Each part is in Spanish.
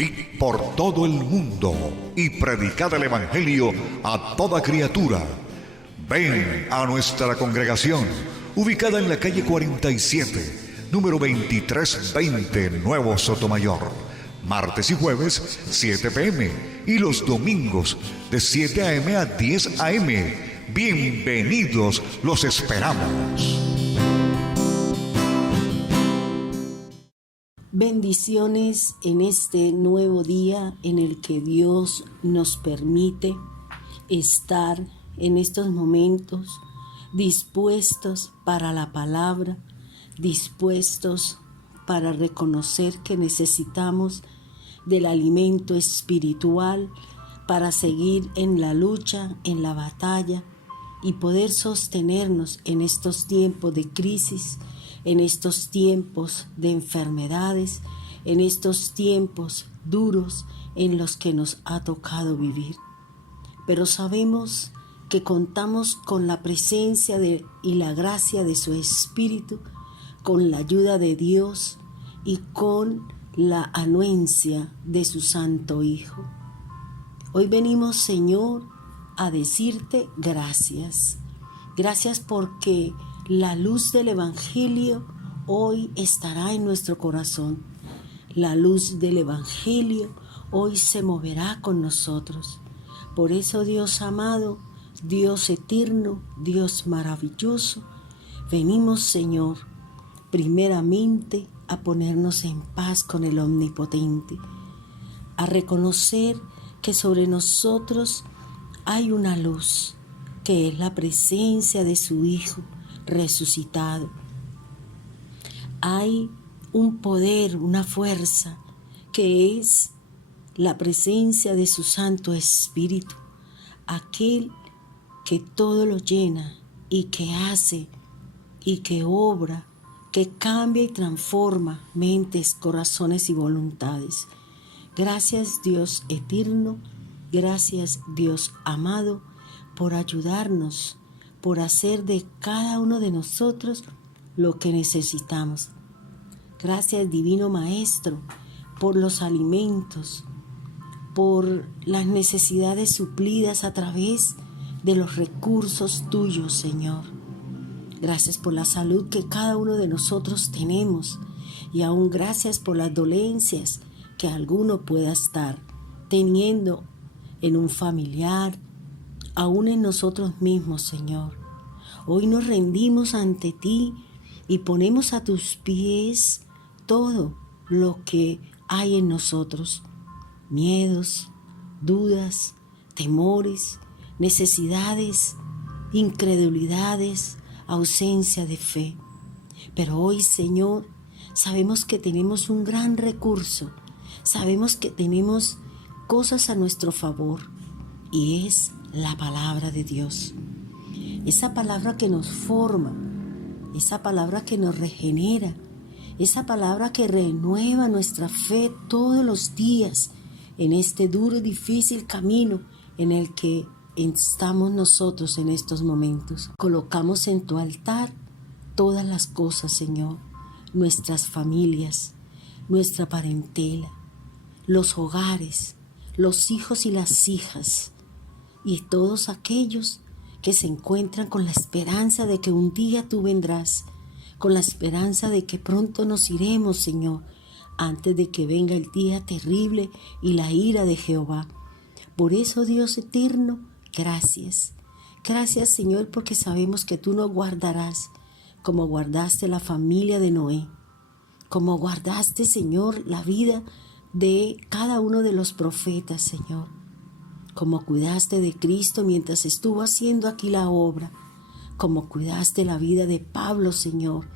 Id por todo el mundo y predicad el Evangelio a toda criatura. Ven a nuestra congregación, ubicada en la calle 47, número 2320, Nuevo Sotomayor. Martes y jueves, 7 p.m. y los domingos, de 7 a.m. a 10 a.m. Bienvenidos, los esperamos. Bendiciones en este nuevo día en el que Dios nos permite estar en estos momentos dispuestos para la palabra, dispuestos para reconocer que necesitamos del alimento espiritual para seguir en la lucha, en la batalla y poder sostenernos en estos tiempos de crisis, en estos tiempos de enfermedades, en estos tiempos duros en los que nos ha tocado vivir. Pero sabemos que contamos con la presencia y la gracia de su Espíritu, con la ayuda de Dios y con la anuencia de su Santo Hijo. Hoy venimos, Señor, a decirte gracias. Gracias porque la luz del Evangelio hoy estará en nuestro corazón. La luz del Evangelio hoy se moverá con nosotros. Por eso, Dios amado, Dios eterno, Dios maravilloso, venimos, Señor, primeramente a ponernos en paz con el Omnipotente, a reconocer que sobre nosotros hay una luz, que es la presencia de su Hijo resucitado. Hay un poder, una fuerza, que es la presencia de su Santo Espíritu, aquel que todo lo llena y que hace y que obra, que cambia y transforma mentes, corazones y voluntades. Gracias, Dios eterno, gracias, Dios amado, por ayudarnos, por hacer de cada uno de nosotros lo que necesitamos. Gracias, Divino Maestro, por los alimentos, por las necesidades suplidas a través de los recursos tuyos, Señor. Gracias por la salud que cada uno de nosotros tenemos y aún gracias por las dolencias que alguno pueda estar teniendo en un familiar, aún en nosotros mismos, Señor. Hoy nos rendimos ante ti y ponemos a tus pies todo lo que hay en nosotros. Miedos, dudas, temores, necesidades, incredulidades, ausencia de fe. Pero hoy, Señor, sabemos que tenemos un gran recurso. Sabemos que tenemos cosas a nuestro favor y es la palabra de Dios. Esa palabra que nos forma, esa palabra que nos regenera, esa palabra que renueva nuestra fe todos los días en este duro y difícil camino en el que estamos nosotros en estos momentos. Colocamos en tu altar todas las cosas, Señor, nuestras familias, nuestra parentela, los hogares, los hijos y las hijas, y todos aquellos que se encuentran con la esperanza de que un día tú vendrás, con la esperanza de que pronto nos iremos, Señor, antes de que venga el día terrible y la ira de Jehová. Por eso, Dios eterno, gracias. Gracias, Señor, porque sabemos que tú nos guardarás como guardaste la familia de Noé, como guardaste, Señor, la vida de cada uno de los profetas, Señor, como cuidaste de Cristo mientras estuvo haciendo aquí la obra, como cuidaste la vida de Pablo, Señor,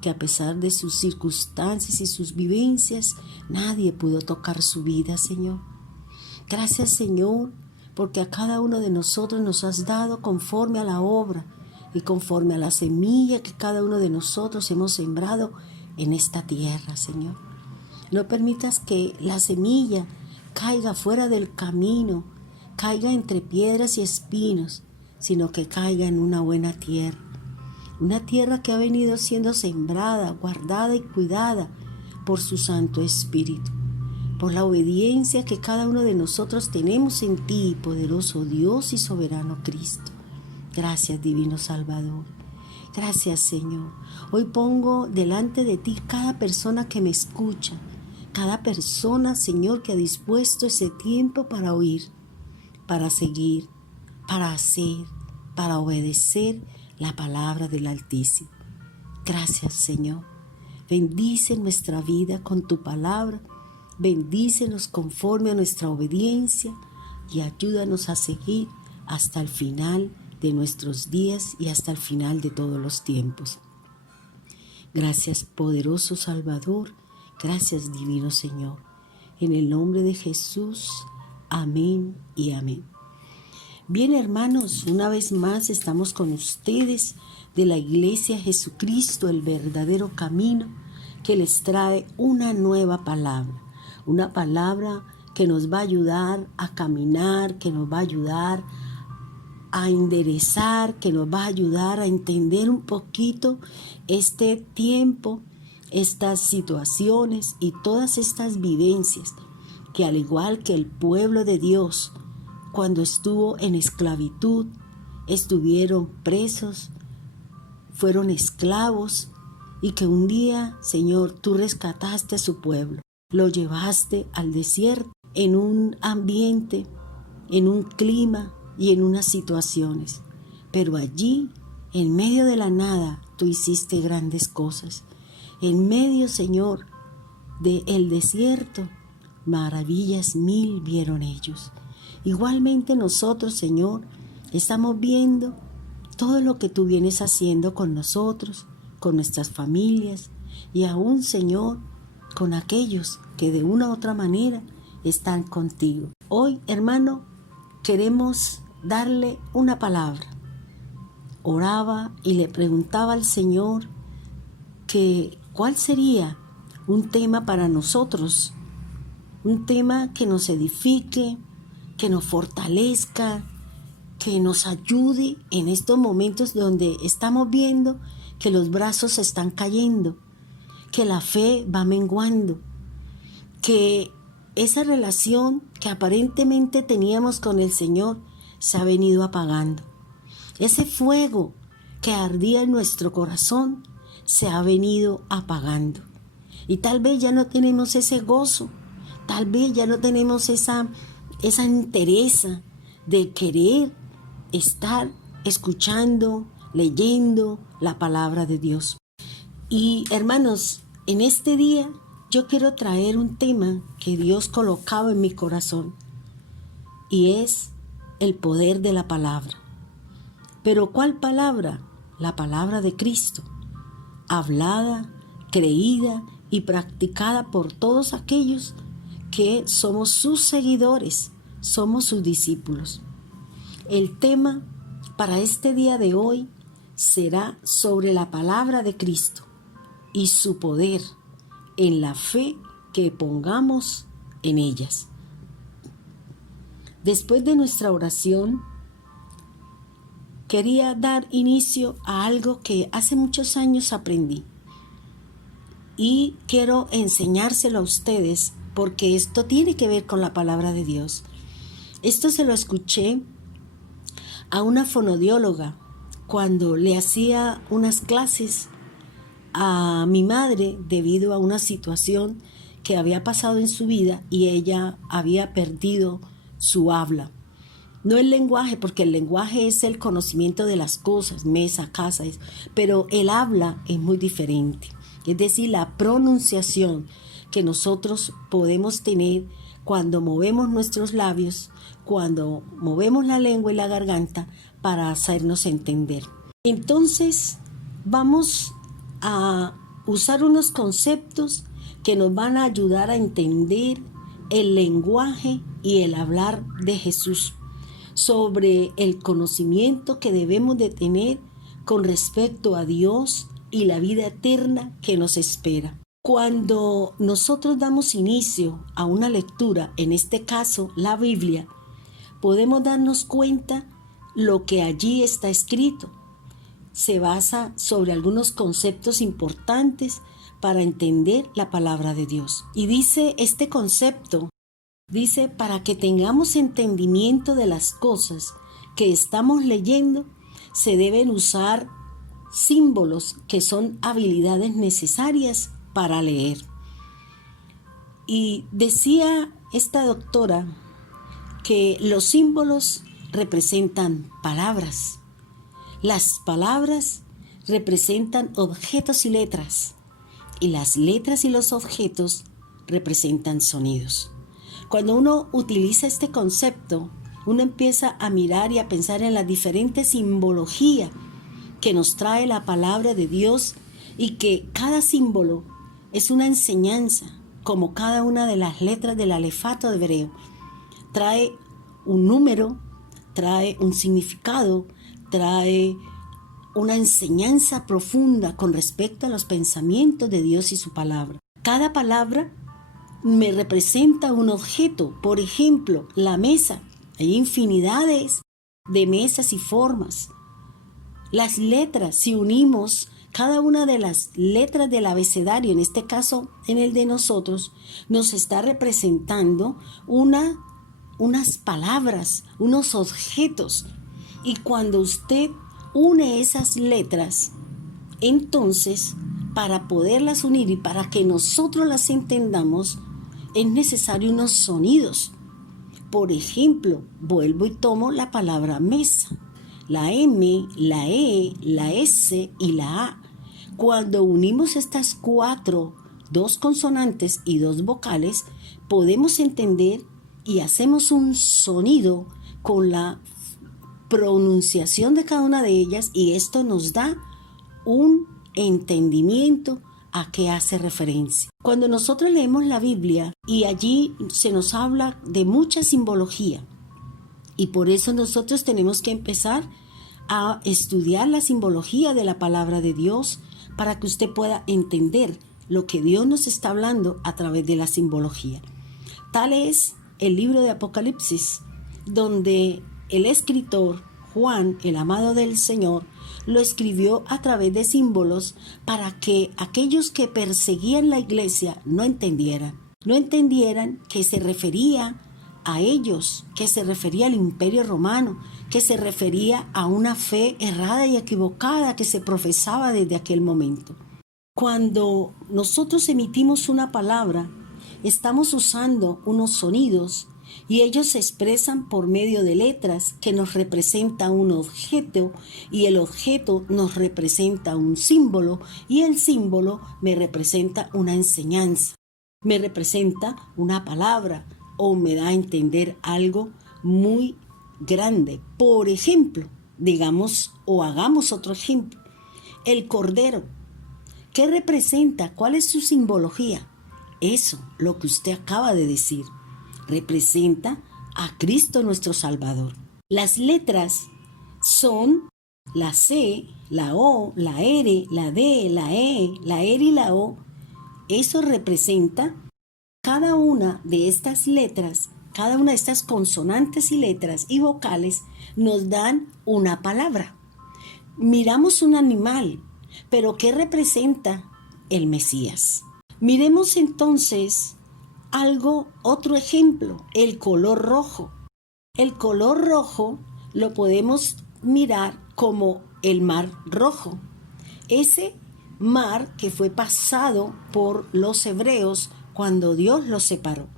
que a pesar de sus circunstancias y sus vivencias, nadie pudo tocar su vida, Señor. Gracias, Señor, porque a cada uno de nosotros nos has dado conforme a la obra y conforme a la semilla que cada uno de nosotros hemos sembrado en esta tierra, Señor. No permitas que la semilla caiga fuera del camino, caiga entre piedras y espinos, sino que caiga en una buena tierra. Una tierra que ha venido siendo sembrada, guardada y cuidada por su Santo Espíritu. por la obediencia que cada uno de nosotros tenemos en ti, poderoso Dios y soberano Cristo. Gracias, divino Salvador. Gracias, Señor. Hoy pongo delante de ti cada persona que me escucha, cada persona, Señor, que ha dispuesto ese tiempo para oír, para seguir, para hacer, para obedecer la palabra del Altísimo. Gracias, Señor. Bendice nuestra vida con tu palabra. Bendícenos conforme a nuestra obediencia y ayúdanos a seguir hasta el final de nuestros días y hasta el final de todos los tiempos. Gracias, poderoso Salvador. Gracias, divino Señor. En el nombre de Jesús. Amén y amén. Bien, hermanos, una vez más estamos con ustedes de la Iglesia Jesucristo, el verdadero camino, que les trae una nueva palabra. Una palabra que nos va a ayudar a caminar, que nos va a ayudar a enderezar, que nos va a ayudar a entender un poquito este tiempo, estas situaciones y todas estas vivencias que, al igual que el pueblo de Dios, cuando estuvo en esclavitud, estuvieron presos, fueron esclavos, y que un día, Señor, tú rescataste a su pueblo, lo llevaste al desierto en un ambiente, en un clima y en unas situaciones. Pero allí, en medio de la nada, tú hiciste grandes cosas. En medio, Señor, del desierto, maravillas mil vieron ellos. Igualmente nosotros, Señor, estamos viendo todo lo que tú vienes haciendo con nosotros, con nuestras familias y aún, Señor, con aquellos que de una u otra manera están contigo. Hoy, hermano, queremos darle una palabra. Oraba y le preguntaba al Señor que cuál sería un tema para nosotros, un tema que nos edifique, que nos fortalezca, que nos ayude en estos momentos donde estamos viendo que los brazos se están cayendo, que la fe va menguando, que esa relación que aparentemente teníamos con el Señor se ha venido apagando. Ese fuego que ardía en nuestro corazón se ha venido apagando. Y tal vez ya no tenemos ese gozo, tal vez ya no tenemos esa entereza de querer estar escuchando, leyendo la palabra de Dios. Y hermanos, en este día yo quiero traer un tema que Dios colocaba en mi corazón y es el poder de la palabra. ¿Pero cuál palabra? La palabra de Cristo, hablada, creída y practicada por todos aquellos que somos sus seguidores, somos sus discípulos. El tema para este día de hoy será sobre la palabra de Cristo y su poder en la fe que pongamos en ellas. Después de nuestra oración, quería dar inicio a algo que hace muchos años aprendí y quiero enseñárselo a ustedes porque esto tiene que ver con la palabra de Dios. Esto se lo escuché a una fonodióloga cuando le hacía unas clases a mi madre debido a una situación que había pasado en su vida y ella había perdido su habla. No el lenguaje, porque el lenguaje es el conocimiento de las cosas, mesa, casa, pero el habla es muy diferente. Es decir, la pronunciación que nosotros podemos tener cuando movemos nuestros labios, cuando movemos la lengua y la garganta para hacernos entender. Entonces, vamos a usar unos conceptos que nos van a ayudar a entender el lenguaje y el hablar de Jesús, sobre el conocimiento que debemos de tener con respecto a Dios y la vida eterna que nos espera. Cuando nosotros damos inicio a una lectura, en este caso la Biblia, podemos darnos cuenta lo que allí está escrito. Se basa sobre algunos conceptos importantes para entender la palabra de Dios. Y dice este concepto, dice, para que tengamos entendimiento de las cosas que estamos leyendo, se deben usar símbolos que son habilidades necesarias para leer. Y decía esta doctora que los símbolos representan palabras. Las palabras representan objetos y letras. Y las letras y los objetos representan sonidos. Cuando uno utiliza este concepto, uno empieza a mirar y a pensar en la diferente simbología que nos trae la palabra de Dios y que cada símbolo es una enseñanza, como cada una de las letras del alefato hebreo. Trae un número, trae un significado, trae una enseñanza profunda con respecto a los pensamientos de Dios y su palabra. Cada palabra me representa un objeto. Por ejemplo, la mesa. Hay infinidades de mesas y formas. Las letras, si unimos cada una de las letras del abecedario, en este caso en el de nosotros, nos está representando unas palabras, unos objetos. Y cuando usted une esas letras, entonces, para poderlas unir y para que nosotros las entendamos, es necesario unos sonidos. Por ejemplo, vuelvo y tomo la palabra mesa. La M, la E, la S y la A. Cuando unimos estas cuatro, 2 consonantes y 2 vocales, podemos entender y hacemos un sonido con la pronunciación de cada una de ellas, y esto nos da un entendimiento a qué hace referencia. Cuando nosotros leemos la Biblia, y allí se nos habla de mucha simbología, y por eso nosotros tenemos que empezar a estudiar la simbología de la palabra de Dios para que usted pueda entender lo que Dios nos está hablando a través de la simbología. Tal es el libro de Apocalipsis, donde el escritor Juan, el amado del Señor, lo escribió a través de símbolos para que aquellos que perseguían la iglesia no entendieran que se refería a ellos, que se refería al Imperio Romano, que se refería a una fe errada y equivocada que se profesaba desde aquel momento. Cuando nosotros emitimos una palabra, estamos usando unos sonidos y ellos se expresan por medio de letras que nos representa un objeto, y el objeto nos representa un símbolo, y el símbolo me representa una enseñanza, me representa una palabra o me da a entender algo muy grande. Por ejemplo, digamos o hagamos otro ejemplo, el cordero. ¿Qué representa? ¿Cuál es su simbología? Eso, lo que usted acaba de decir, representa a Cristo nuestro Salvador. Las letras son la C, la O, la R, la D, la E, la R y la O. Eso representa cada una de estas letras, cada una de estas consonantes y letras y vocales nos dan una palabra. Miramos un animal, pero ¿qué representa? El Mesías. Miremos entonces otro ejemplo, el color rojo. El color rojo lo podemos mirar como el mar rojo. Ese mar que fue pasado por los hebreos cuando Dios los separó.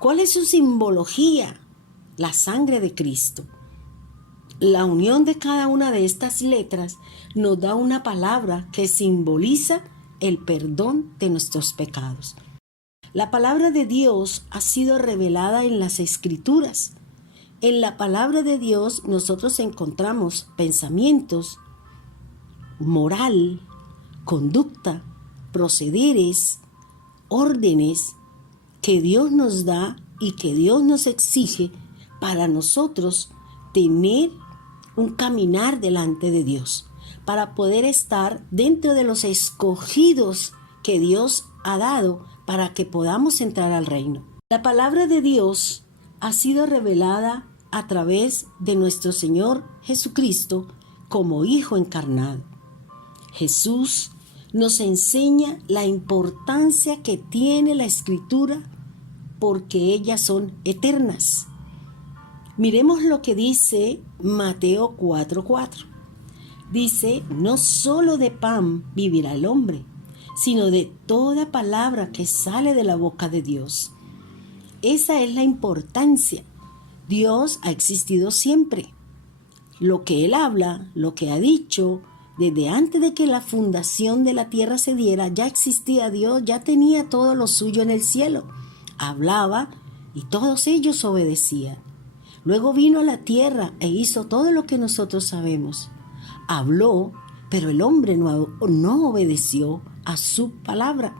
¿Cuál es su simbología? La sangre de Cristo. La unión de cada una de estas letras nos da una palabra que simboliza el perdón de nuestros pecados. La palabra de Dios ha sido revelada en las Escrituras. En la palabra de Dios nosotros encontramos pensamientos, moral, conducta, procederes, órdenes que Dios nos da y que Dios nos exige para nosotros tener un caminar delante de Dios, para poder estar dentro de los escogidos que Dios ha dado para que podamos entrar al reino. La palabra de Dios ha sido revelada a través de nuestro Señor Jesucristo como Hijo encarnado. Jesús nos enseña la importancia que tiene la Escritura porque ellas son eternas. Miremos lo que dice Mateo 4:4. Dice, no solo de pan vivirá el hombre, sino de toda palabra que sale de la boca de Dios. Esa es la importancia. Dios ha existido siempre. Lo que Él habla, lo que ha dicho, desde antes de que la fundación de la tierra se diera, ya existía Dios, ya tenía todo lo suyo en el cielo. Hablaba y todos ellos obedecían. Luego vino a la tierra e hizo todo lo que nosotros sabemos. Habló, pero el hombre no obedeció a su palabra.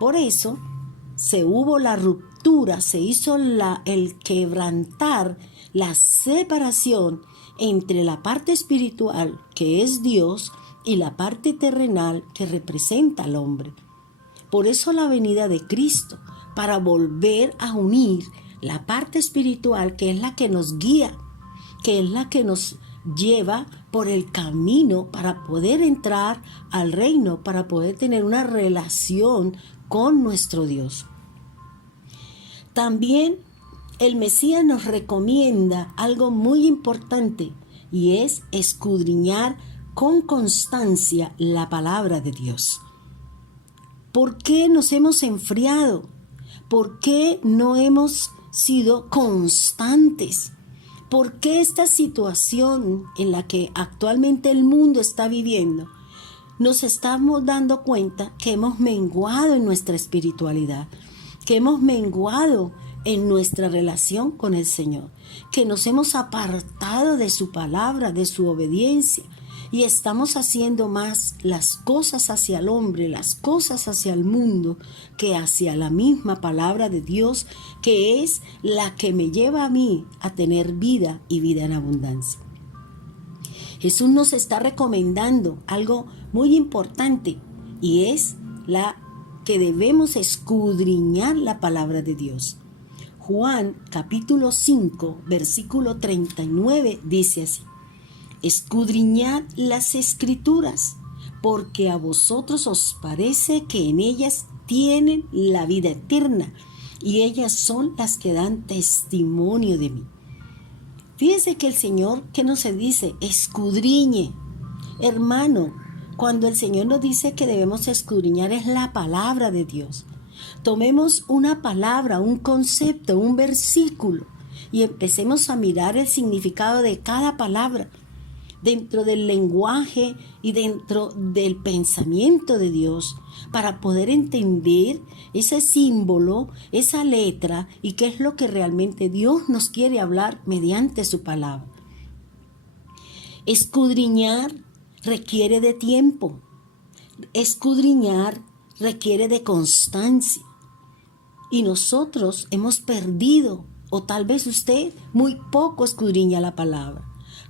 Por eso se hubo la ruptura, se hizo el quebrantar, la separación entre la parte espiritual, que es Dios, y la parte terrenal, que representa al hombre. Por eso la venida de Cristo, para volver a unir la parte espiritual, que es la que nos guía, que es la que nos lleva por el camino para poder entrar al reino, para poder tener una relación con nuestro Dios. También el Mesías nos recomienda algo muy importante y es escudriñar con constancia la palabra de Dios. ¿Por qué nos hemos enfriado? ¿Por qué no hemos sido constantes? ¿Por qué esta situación en la que actualmente el mundo está viviendo? Nos estamos dando cuenta que hemos menguado en nuestra espiritualidad, que hemos menguado en nuestra relación con el Señor, que nos hemos apartado de su palabra, de su obediencia, y estamos haciendo más las cosas hacia el hombre, las cosas hacia el mundo, que hacia la misma palabra de Dios, que es la que me lleva a mí a tener vida y vida en abundancia. Jesús nos está recomendando algo muy importante y es la que debemos escudriñar la palabra de Dios. Juan capítulo 5, versículo 39 dice así: escudriñad las Escrituras, porque a vosotros os parece que en ellas tienen la vida eterna, y ellas son las que dan testimonio de mí. Fíjese que el Señor, ¿qué nos dice? Escudriñe. Hermano, cuando el Señor nos dice que debemos escudriñar es la palabra de Dios. Tomemos una palabra, un concepto, un versículo y empecemos a mirar el significado de cada palabra dentro del lenguaje y dentro del pensamiento de Dios para poder entender ese símbolo, esa letra y qué es lo que realmente Dios nos quiere hablar mediante su palabra. Escudriñar requiere de tiempo. Escudriñar requiere de constancia. Y nosotros hemos perdido, o tal vez usted muy poco escudriña la palabra.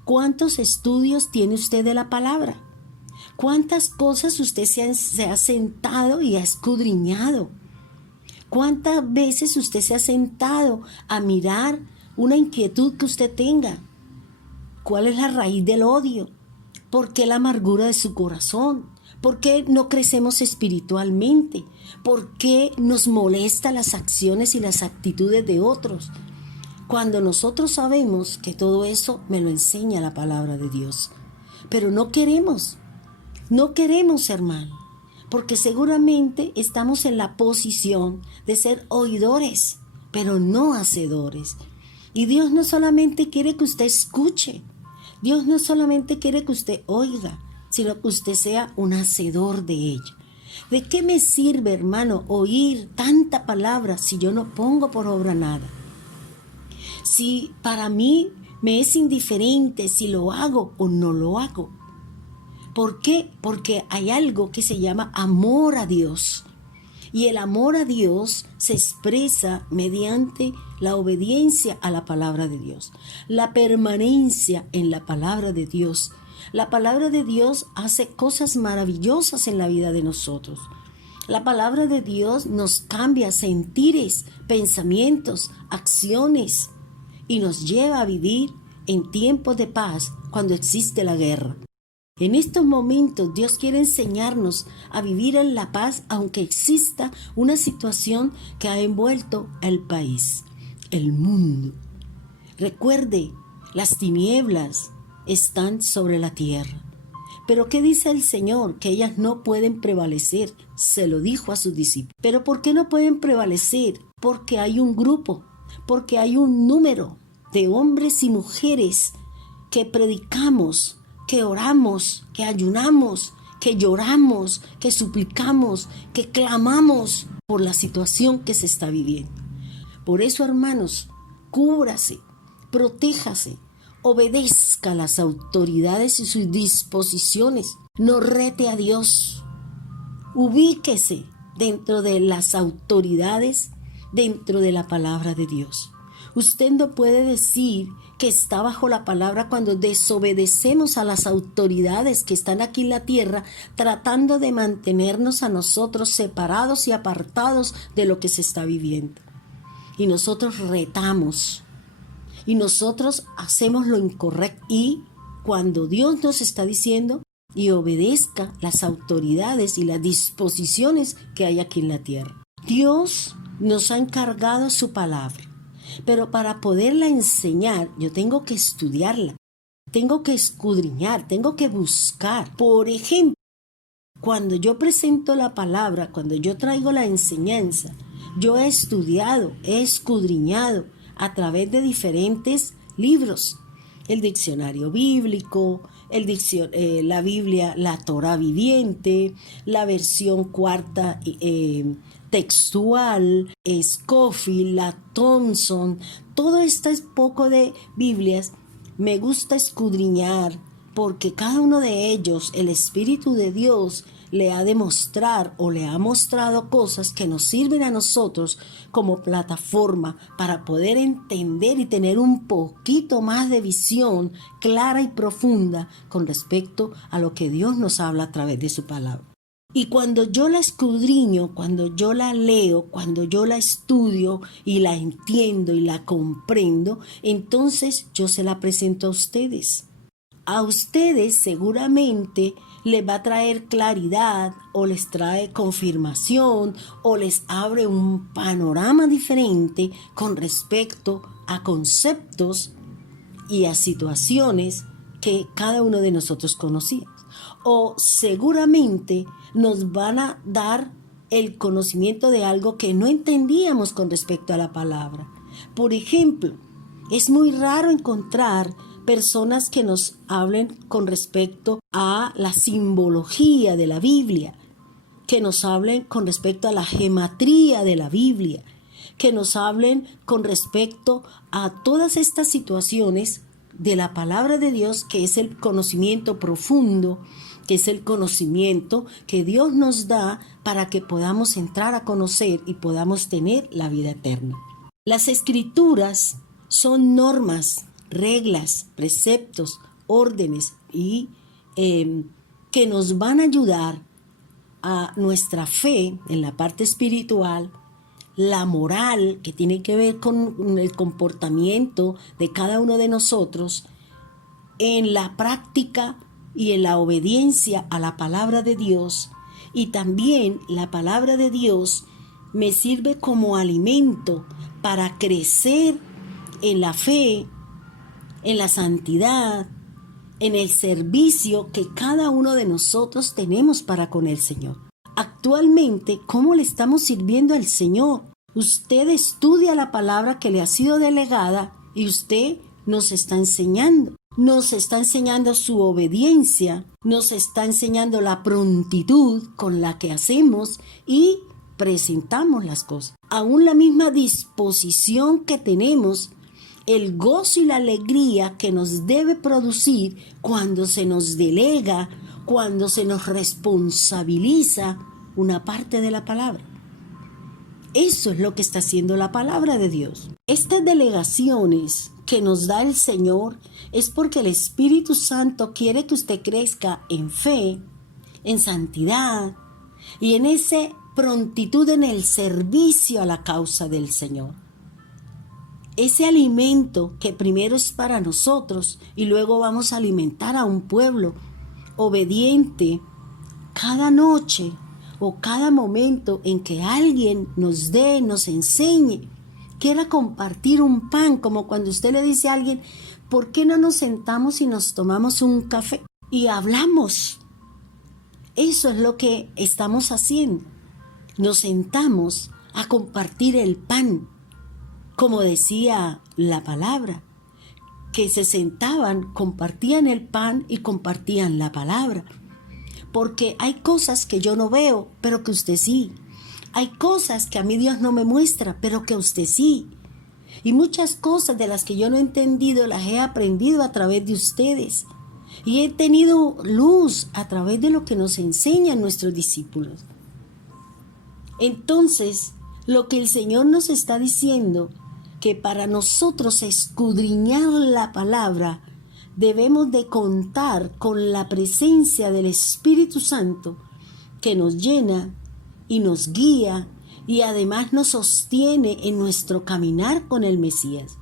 ¿Cuántos estudios tiene usted de la palabra? ¿Cuántas cosas usted se ha sentado y ha escudriñado? ¿Cuántas veces usted se ha sentado a mirar una inquietud que usted tenga? ¿Cuál es la raíz del odio? ¿Por qué la amargura de su corazón? ¿Por qué no crecemos espiritualmente? ¿Por qué nos molestan las acciones y las actitudes de otros? Cuando nosotros sabemos que todo eso me lo enseña la palabra de Dios. Pero no queremos, hermano, porque seguramente estamos en la posición de ser oidores, pero no hacedores. Y Dios no solamente quiere que usted escuche, Dios no solamente quiere que usted oiga, sino que usted sea un hacedor de ella. ¿De qué me sirve, hermano, oír tanta palabra si yo no pongo por obra nada? Si para mí me es indiferente si lo hago o no lo hago. ¿Por qué? Porque hay algo que se llama amor a Dios. Y el amor a Dios se expresa mediante la obediencia a la palabra de Dios, la permanencia en la palabra de Dios. La palabra de Dios hace cosas maravillosas en la vida de nosotros. La palabra de Dios nos cambia sentires, pensamientos, acciones y nos lleva a vivir en tiempos de paz cuando existe la guerra. En estos momentos Dios quiere enseñarnos a vivir en la paz, aunque exista una situación que ha envuelto al país, el mundo. Recuerde, las tinieblas están sobre la tierra. Pero ¿qué dice el Señor? Que ellas no pueden prevalecer. Se lo dijo a sus discípulos. ¿Pero por qué no pueden prevalecer? Porque hay un grupo, porque hay un número de hombres y mujeres que predicamos, que oramos, que ayunamos, que lloramos, que suplicamos, que clamamos por la situación que se está viviendo. Por eso, hermanos, cúbrase, protéjase, obedezca a las autoridades y sus disposiciones. No rete a Dios. Ubíquese dentro de las autoridades, dentro de la palabra de Dios. Usted no puede decir que está bajo la palabra cuando desobedecemos a las autoridades que están aquí en la tierra, tratando de mantenernos a nosotros separados y apartados de lo que se está viviendo. Y nosotros retamos, y nosotros hacemos lo incorrecto. Y cuando Dios nos está diciendo, y obedezca las autoridades y las disposiciones que hay aquí en la tierra. Dios nos ha encargado su palabra. Pero para poderla enseñar, yo tengo que estudiarla, tengo que escudriñar, tengo que buscar. Por ejemplo, cuando yo presento la palabra, cuando yo traigo la enseñanza, yo he estudiado, he escudriñado a través de diferentes libros. El diccionario bíblico, la Biblia, la Torá viviente, la versión cuarta textual, Scofield, la Thompson, todo esto es poco de Biblias. Me gusta escudriñar porque cada uno de ellos, el Espíritu de Dios le ha de mostrar o le ha mostrado cosas que nos sirven a nosotros como plataforma para poder entender y tener un poquito más de visión clara y profunda con respecto a lo que Dios nos habla a través de su palabra. Y cuando yo la escudriño, cuando yo la leo, cuando yo la estudio y la entiendo y la comprendo, entonces yo se la presento a ustedes. A ustedes seguramente les va a traer claridad o les trae confirmación o les abre un panorama diferente con respecto a conceptos y a situaciones que cada uno de nosotros conocíamos. O seguramente nos van a dar el conocimiento de algo que no entendíamos con respecto a la palabra. Por ejemplo, es muy raro encontrar personas que nos hablen con respecto a la simbología de la Biblia, que nos hablen con respecto a la gematría de la Biblia, que nos hablen con respecto a todas estas situaciones de la palabra de Dios, que es el conocimiento profundo, que es el conocimiento que Dios nos da para que podamos entrar a conocer y podamos tener la vida eterna. Las Escrituras son normas, reglas, preceptos, órdenes y que nos van a ayudar a nuestra fe en la parte espiritual, la moral que tiene que ver con el comportamiento de cada uno de nosotros, en la práctica y en la obediencia a la palabra de Dios. Y también la palabra de Dios me sirve como alimento para crecer en la fe, en la santidad, en el servicio que cada uno de nosotros tenemos para con el Señor. Actualmente, ¿cómo le estamos sirviendo al Señor? Usted estudia la palabra que le ha sido delegada y usted nos está enseñando. Nos está enseñando su obediencia, nos está enseñando la prontitud con la que hacemos y presentamos las cosas. Aún la misma disposición que tenemos, el gozo y la alegría que nos debe producir cuando se nos delega, cuando se nos responsabiliza una parte de la palabra. Eso es lo que está haciendo la palabra de Dios. Estas delegaciones que nos da el Señor es porque el Espíritu Santo quiere que usted crezca en fe, en santidad y en esa prontitud en el servicio a la causa del Señor. Ese alimento que primero es para nosotros y luego vamos a alimentar a un pueblo obediente cada noche o cada momento en que alguien nos dé, nos enseñe, quiera compartir un pan, como cuando usted le dice a alguien, ¿por qué no nos sentamos y nos tomamos un café y hablamos? Eso es lo que estamos haciendo. Nos sentamos a compartir el pan, como decía la palabra, que se sentaban, compartían el pan y compartían la palabra. Porque hay cosas que yo no veo, pero que usted sí. Hay cosas que a mí Dios no me muestra, pero que usted sí. Y muchas cosas de las que yo no he entendido las he aprendido a través de ustedes. Y he tenido luz a través de lo que nos enseñan nuestros discípulos. Entonces, lo que el Señor nos está diciendo, que para nosotros escudriñar la palabra, debemos de contar con la presencia del Espíritu Santo, que nos llena y nos guía y además nos sostiene en nuestro caminar con el Mesías.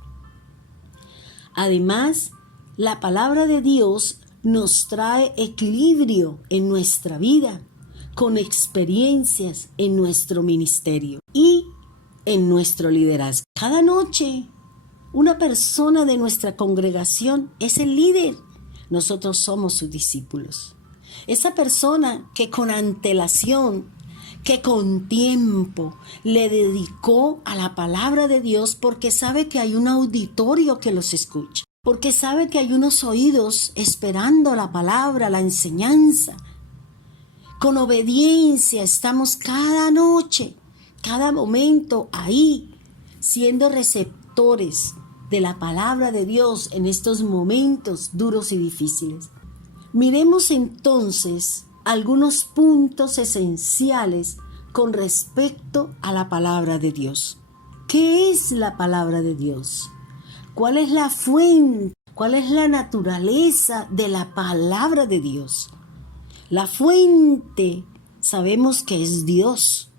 Además, la palabra de Dios nos trae equilibrio en nuestra vida, con experiencias en nuestro ministerio y en nuestro liderazgo. Cada noche, una persona de nuestra congregación es el líder. Nosotros somos sus discípulos. Esa persona que con antelación, que con tiempo le dedicó a la palabra de Dios porque sabe que hay un auditorio que los escucha, porque sabe que hay unos oídos esperando la palabra, la enseñanza. Con obediencia estamos cada noche, cada momento ahí, siendo receptores de la palabra de Dios en estos momentos duros y difíciles. Miremos entonces algunos puntos esenciales con respecto a la palabra de Dios. ¿Qué es la palabra de Dios? ¿Cuál es la fuente? ¿Cuál es la naturaleza de la palabra de Dios? La fuente sabemos que es Dios.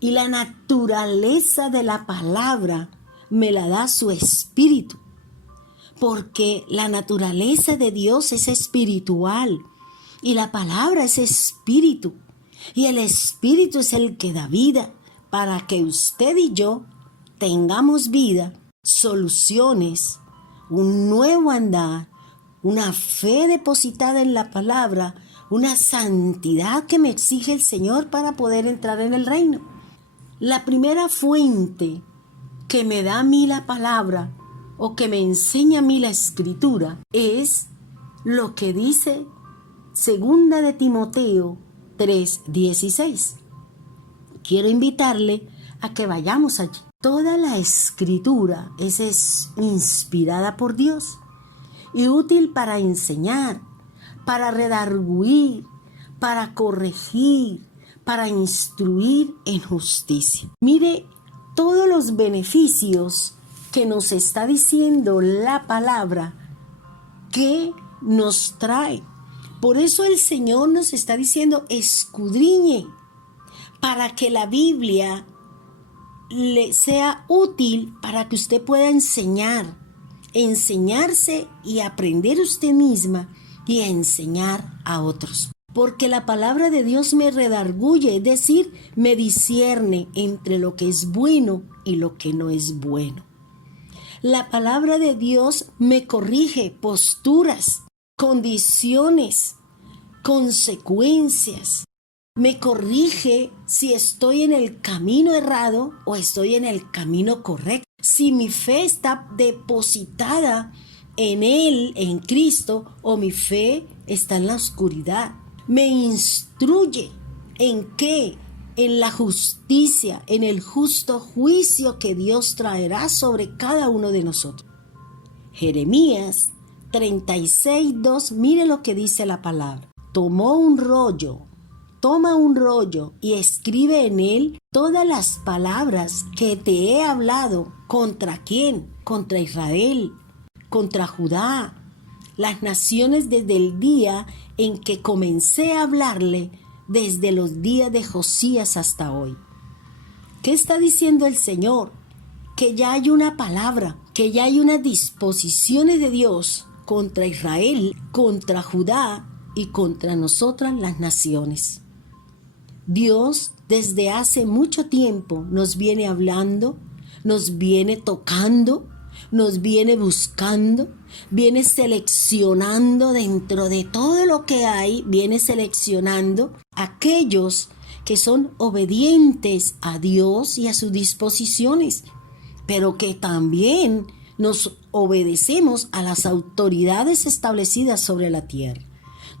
Y la naturaleza de la palabra me la da su espíritu. Porque la naturaleza de Dios es espiritual. Y la palabra es espíritu. Y el espíritu es el que da vida. Para que usted y yo tengamos vida, soluciones, un nuevo andar, una fe depositada en la palabra, una santidad que me exige el Señor para poder entrar en el reino. La primera fuente que me da a mí la palabra o que me enseña a mí la escritura es lo que dice 2 de Timoteo 3:16. Quiero invitarle a que vayamos allí. Toda la escritura es inspirada por Dios y útil para enseñar, para redarguir, para corregir, para instruir en justicia. Mire todos los beneficios que nos está diciendo la palabra que nos trae. Por eso el Señor nos está diciendo, escudriñe, para que la Biblia le sea útil para que usted pueda enseñarse y aprender usted misma y enseñar a otros. Porque la palabra de Dios me redarguye, es decir, me discierne entre lo que es bueno y lo que no es bueno. La palabra de Dios me corrige posturas, condiciones, consecuencias. Me corrige si estoy en el camino errado o estoy en el camino correcto. Si mi fe está depositada en Él, en Cristo, o mi fe está en la oscuridad. Me instruye en qué, en la justicia, en el justo juicio que Dios traerá sobre cada uno de nosotros. Jeremías 36:2, mire lo que dice la palabra. Toma un rollo y escribe en él todas las palabras que te he hablado. ¿Contra quién? Contra Israel, contra Judá, las naciones desde el día en que comencé a hablarle, desde los días de Josías hasta hoy. ¿Qué está diciendo el Señor? Que ya hay una palabra, que ya hay unas disposiciones de Dios contra Israel, contra Judá y contra nosotras las naciones. Dios desde hace mucho tiempo nos viene hablando, nos viene tocando, nos viene buscando, viene seleccionando dentro de todo lo que hay, viene seleccionando aquellos que son obedientes a Dios y a sus disposiciones, pero que también nos obedecemos a las autoridades establecidas sobre la tierra.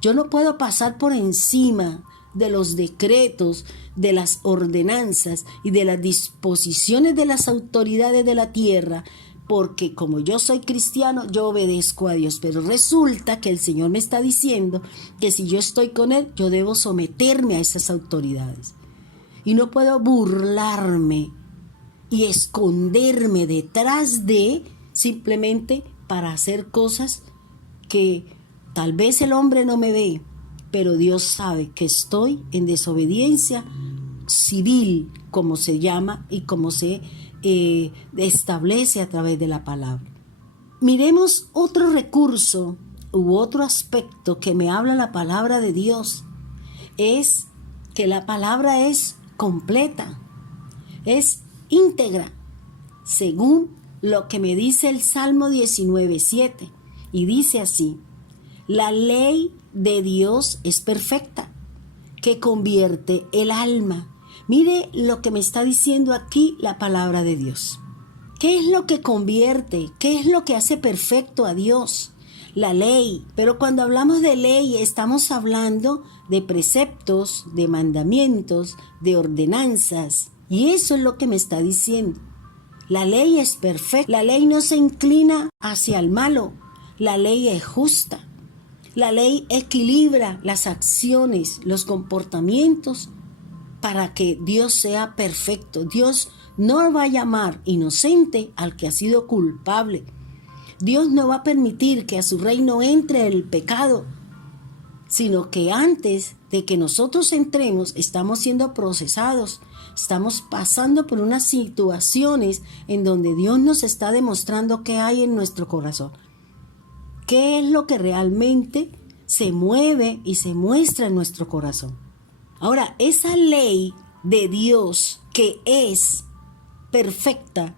Yo no puedo pasar por encima de los decretos, de las ordenanzas y de las disposiciones de las autoridades de la tierra, porque como yo soy cristiano, yo obedezco a Dios, pero resulta que el Señor me está diciendo que si yo estoy con Él, yo debo someterme a esas autoridades. Y no puedo burlarme y esconderme detrás de, simplemente para hacer cosas que tal vez el hombre no me ve, pero Dios sabe que estoy en desobediencia civil, como se llama y como se establece a través de la palabra. Miremos otro recurso u otro aspecto que me habla la palabra de Dios. Es que la palabra es completa, es íntegra, según lo que me dice el Salmo 19:7, y dice así: la ley de Dios es perfecta, que convierte el alma. Mire lo que me está diciendo aquí la palabra de Dios. ¿Qué es lo que convierte? ¿Qué es lo que hace perfecto a Dios? La ley. Pero cuando hablamos de ley estamos hablando de preceptos, de mandamientos, de ordenanzas. Y eso es lo que me está diciendo. La ley es perfecta. La ley no se inclina hacia el malo. La ley es justa. La ley equilibra las acciones, los comportamientos para que Dios sea perfecto. Dios no va a llamar inocente al que ha sido culpable. Dios no va a permitir que a su reino entre el pecado, sino que antes de que nosotros entremos estamos siendo procesados, estamos pasando por unas situaciones en donde Dios nos está demostrando qué hay en nuestro corazón, qué es lo que realmente se mueve y se muestra en nuestro corazón. Ahora, esa ley de Dios que es perfecta,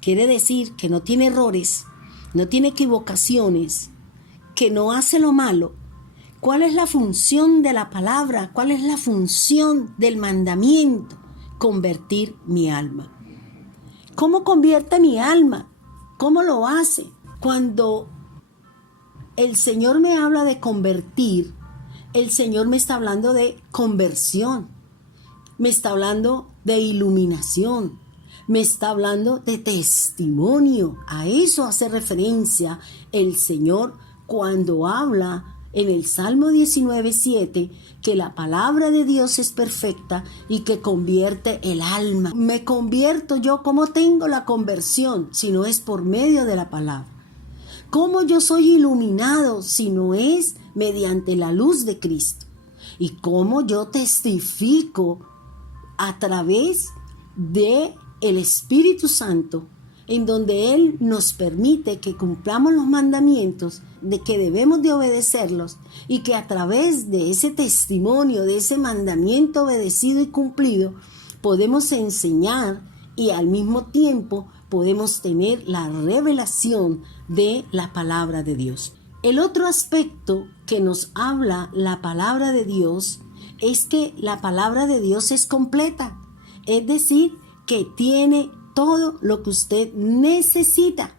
quiere decir que no tiene errores, no tiene equivocaciones, que no hace lo malo. ¿Cuál es la función de la palabra? ¿Cuál es la función del mandamiento? Convertir mi alma. ¿Cómo convierte mi alma? ¿Cómo lo hace? Cuando el Señor me habla de convertir, el Señor me está hablando de conversión, me está hablando de iluminación, me está hablando de testimonio. A eso hace referencia el Señor cuando habla en el Salmo 19:7 que la palabra de Dios es perfecta y que convierte el alma. Me convierto yo. ¿Cómo tengo la conversión? Si no es por medio de la palabra. ¿Cómo yo soy iluminado si no es mediante la luz de Cristo? ¿Y cómo yo testifico a través de el Espíritu Santo, en donde Él nos permite que cumplamos los mandamientos, de que debemos de obedecerlos, y que a través de ese testimonio, de ese mandamiento obedecido y cumplido, podemos enseñar y al mismo tiempo podemos tener la revelación de la palabra de Dios? El otro aspecto que nos habla la palabra de Dios es que la palabra de Dios es completa, es decir, que tiene todo lo que usted necesita.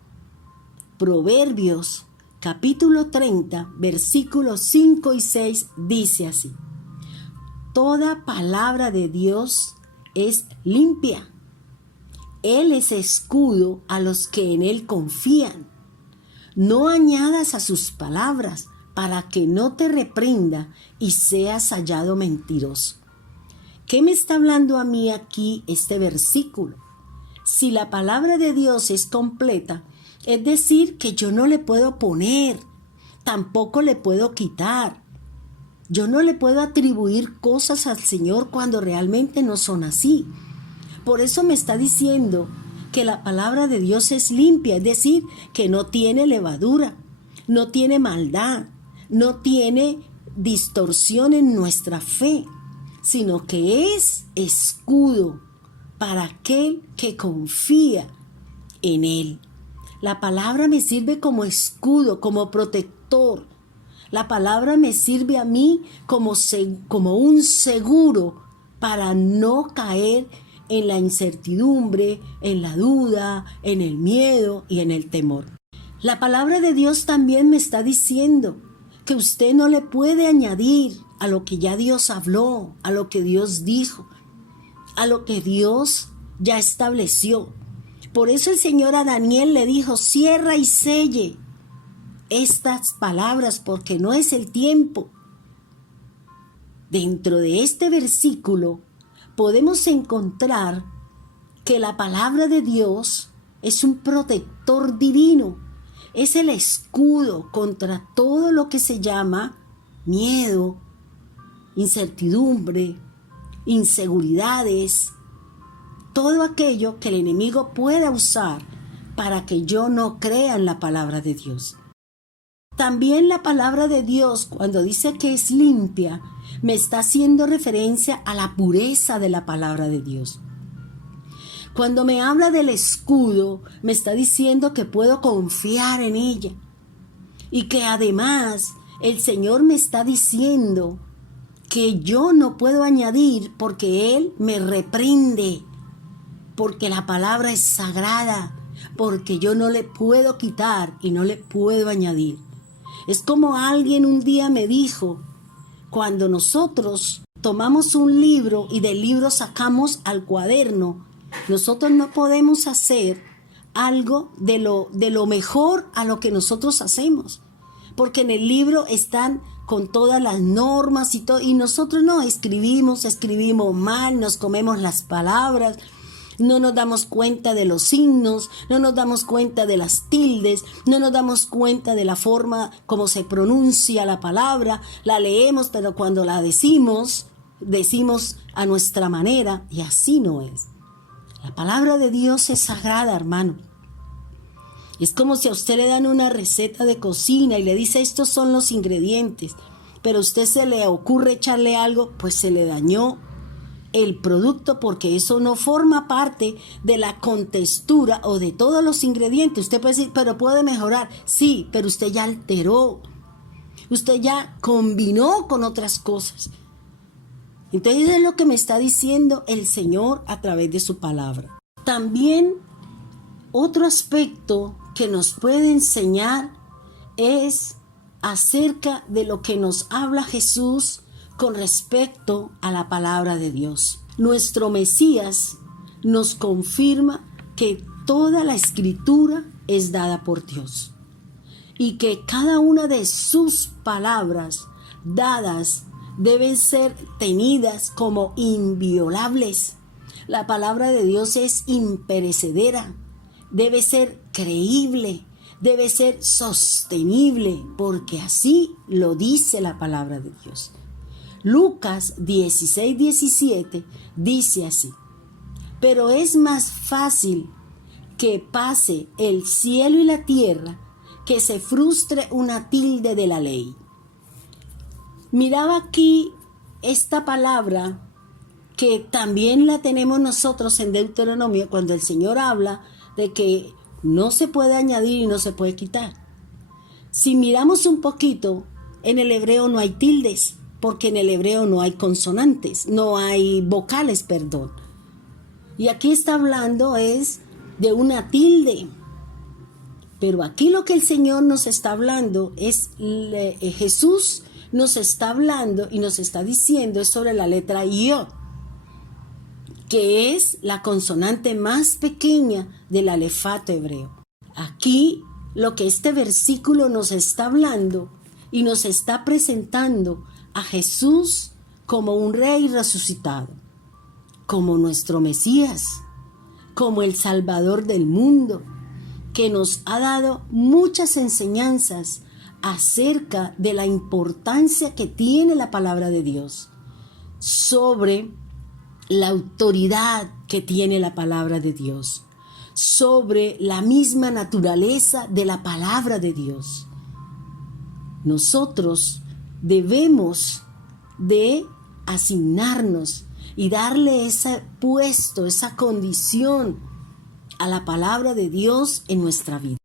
Proverbios capítulo 30, versículos 5 y 6 dice así: toda palabra de Dios es limpia. Él es escudo a los que en Él confían. No añadas a sus palabras para que no te reprenda y seas hallado mentiroso. ¿Qué me está hablando a mí aquí este versículo? Si la palabra de Dios es completa, es decir, que yo no le puedo poner, tampoco le puedo quitar. Yo no le puedo atribuir cosas al Señor cuando realmente no son así. Por eso me está diciendo que la palabra de Dios es limpia, es decir, que no tiene levadura, no tiene maldad, no tiene distorsionen nuestra fe, sino que es escudo para aquel que confía en Él. La palabra me sirve como escudo, como protector. La palabra me sirve a mí como un seguro para no caer en la incertidumbre, en la duda, en el miedo y en el temor. La palabra de Dios también me está diciendo que usted no le puede añadir a lo que ya Dios habló, a lo que Dios dijo, a lo que Dios ya estableció. Por eso el Señor a Daniel le dijo: cierra y selle estas palabras, porque no es el tiempo. Dentro de este versículo podemos encontrar que la palabra de Dios es un protector divino, es el escudo contra todo lo que se llama miedo, incertidumbre, inseguridades, todo aquello que el enemigo pueda usar para que yo no crea en la palabra de Dios. También la palabra de Dios, cuando dice que es limpia, me está haciendo referencia a la pureza de la palabra de Dios. Cuando me habla del escudo, me está diciendo que puedo confiar en ella. Y que además el Señor me está diciendo que yo no puedo añadir porque Él me reprende. Porque la palabra es sagrada. Porque yo no le puedo quitar y no le puedo añadir. Es como alguien un día me dijo: cuando nosotros tomamos un libro y del libro sacamos al cuaderno, nosotros no podemos hacer algo de lo mejor a lo que nosotros hacemos, porque en el libro están con todas las normas y todo, y nosotros no, escribimos mal, nos comemos las palabras, no nos damos cuenta de los signos, no nos damos cuenta de las tildes, no nos damos cuenta de la forma como se pronuncia la palabra, la leemos, pero cuando la decimos a nuestra manera, y así no es. La palabra de Dios es sagrada, hermano. Es como si a usted le dan una receta de cocina y le dice: estos son los ingredientes, pero a usted se le ocurre echarle algo, pues se le dañó el producto, porque eso no forma parte de la contextura o de todos los ingredientes. Usted puede decir: pero puede mejorar. Sí, pero usted ya alteró, usted ya combinó con otras cosas. Entonces es lo que me está diciendo el Señor a través de su palabra. También otro aspecto que nos puede enseñar es acerca de lo que nos habla Jesús con respecto a la palabra de Dios. Nuestro Mesías nos confirma que toda la escritura es dada por Dios y que cada una de sus palabras dadas deben ser tenidas como inviolables. La palabra de Dios es imperecedera, debe ser creíble, debe ser sostenible, porque así lo dice la palabra de Dios. Lucas 16:17 dice así: pero es más fácil que pase el cielo y la tierra que se frustre una tilde de la ley. Miraba aquí esta palabra que también la tenemos nosotros en Deuteronomio, cuando el Señor habla de que no se puede añadir y no se puede quitar. Si miramos un poquito, en el hebreo no hay tildes, porque en el hebreo no hay consonantes, no hay vocales, perdón. Y aquí está hablando es de una tilde. Pero aquí lo que el Señor nos está hablando es, Jesús nos está hablando y nos está diciendo es sobre la letra Yod, que es la consonante más pequeña del alefato hebreo. Aquí lo que este versículo nos está hablando y nos está presentando a Jesús como un rey resucitado, como nuestro Mesías, como el Salvador del mundo, que nos ha dado muchas enseñanzas acerca de la importancia que tiene la palabra de Dios, sobre la autoridad que tiene la palabra de Dios, sobre la misma naturaleza de la palabra de Dios. Nosotros debemos de asignarnos y darle ese puesto, esa condición a la palabra de Dios en nuestra vida.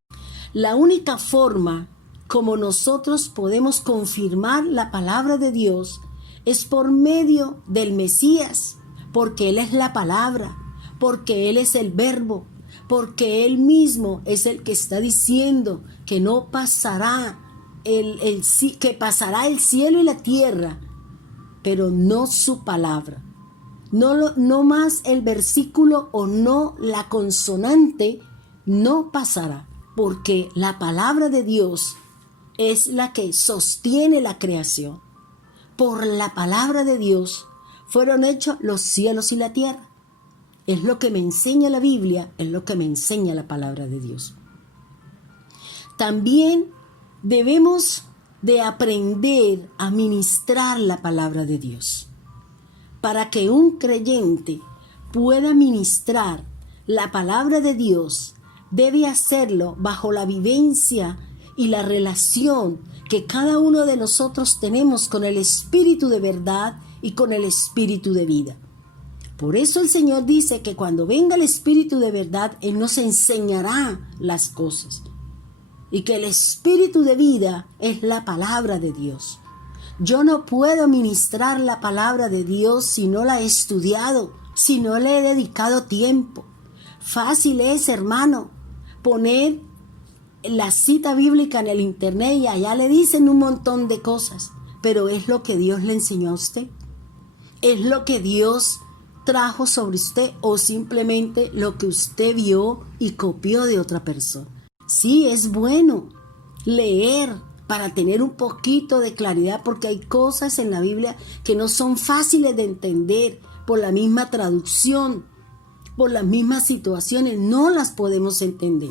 La única forma como nosotros podemos confirmar la palabra de Dios es por medio del Mesías, porque Él es la palabra, porque Él es el verbo, porque Él mismo es el que está diciendo que no pasará que pasará el cielo y la tierra, pero no su palabra. No más el versículo o no la consonante no pasará, porque la palabra de Dios es la que sostiene la creación. Por la palabra de Dios fueron hechos los cielos y la tierra. Es lo que me enseña la Biblia, es lo que me enseña la palabra de Dios. También debemos de aprender a ministrar la palabra de Dios. Para que un creyente pueda ministrar la palabra de Dios, debe hacerlo bajo la vivencia y la relación que cada uno de nosotros tenemos con el Espíritu de verdad y con el Espíritu de vida. Por eso el Señor dice que cuando venga el Espíritu de verdad, Él nos enseñará las cosas. Y que el Espíritu de vida es la palabra de Dios. Yo no puedo ministrar la palabra de Dios si no la he estudiado, si no le he dedicado tiempo. Fácil es, hermano, poner la cita bíblica en el internet y allá le dicen un montón de cosas, pero es lo que Dios le enseñó a usted. Es lo que Dios trajo sobre usted o simplemente lo que usted vio y copió de otra persona. Sí, es bueno leer para tener un poquito de claridad, porque hay cosas en la Biblia que no son fáciles de entender por la misma traducción, por las mismas situaciones, no las podemos entender.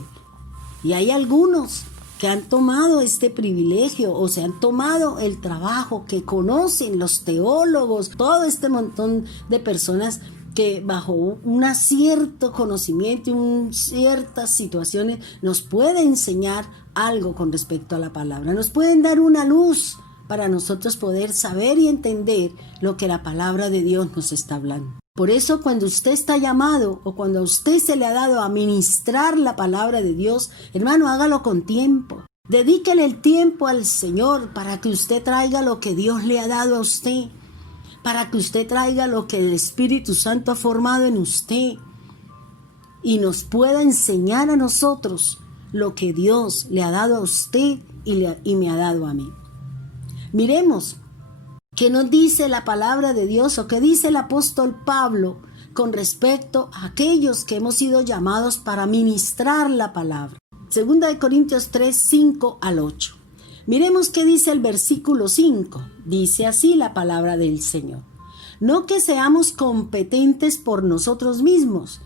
Y hay algunos que han tomado este privilegio o se han tomado el trabajo, que conocen los teólogos, todo este montón de personas que bajo un cierto conocimiento y ciertas situaciones nos puede enseñar algo con respecto a la palabra. Nos pueden dar una luz para nosotros poder saber y entender lo que la palabra de Dios nos está hablando. Por eso cuando usted está llamado o cuando a usted se le ha dado a ministrar la palabra de Dios, hermano, hágalo con tiempo. Dedíquele el tiempo al Señor para que usted traiga lo que Dios le ha dado a usted, para que usted traiga lo que el Espíritu Santo ha formado en usted y nos pueda enseñar a nosotros lo que Dios le ha dado a usted y me ha dado a mí. Miremos qué nos dice la palabra de Dios o qué dice el apóstol Pablo con respecto a aquellos que hemos sido llamados para ministrar la palabra. Segunda de Corintios 3, 5 al 8. Miremos qué dice el versículo 5. Dice así la palabra del Señor. No que seamos competentes por nosotros mismos,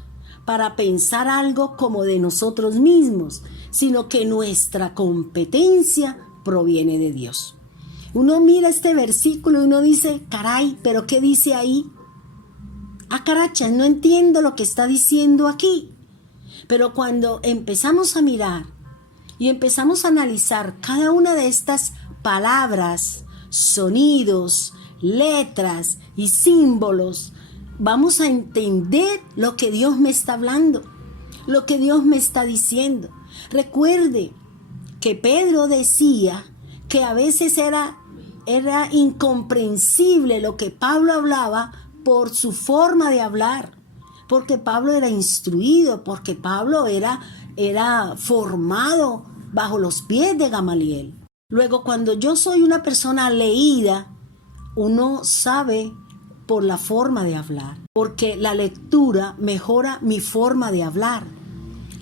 para pensar algo como de nosotros mismos, sino que nuestra competencia proviene de Dios. Uno mira este versículo y uno dice, caray, ¿pero qué dice ahí? Carachas, no entiendo lo que está diciendo aquí. Pero cuando empezamos a mirar y empezamos a analizar cada una de estas palabras, sonidos, letras y símbolos, vamos a entender lo que Dios me está hablando, lo que Dios me está diciendo. Recuerde que Pedro decía que a veces era incomprensible lo que Pablo hablaba por su forma de hablar, porque Pablo era instruido, porque Pablo era formado bajo los pies de Gamaliel. Luego, cuando yo soy una persona leída, uno sabe por la forma de hablar, porque la lectura mejora mi forma de hablar,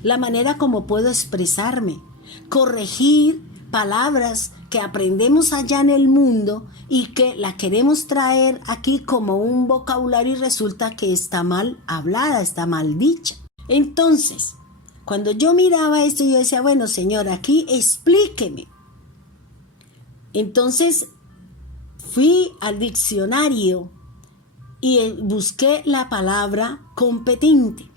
la manera como puedo expresarme, corregir palabras que aprendemos allá en el mundo y que la queremos traer aquí como un vocabulario y resulta que está mal hablada, está mal dicha. Entonces, cuando yo miraba esto, yo decía, bueno, Señor, aquí explíqueme. Entonces, fui al diccionario y busqué la palabra competente.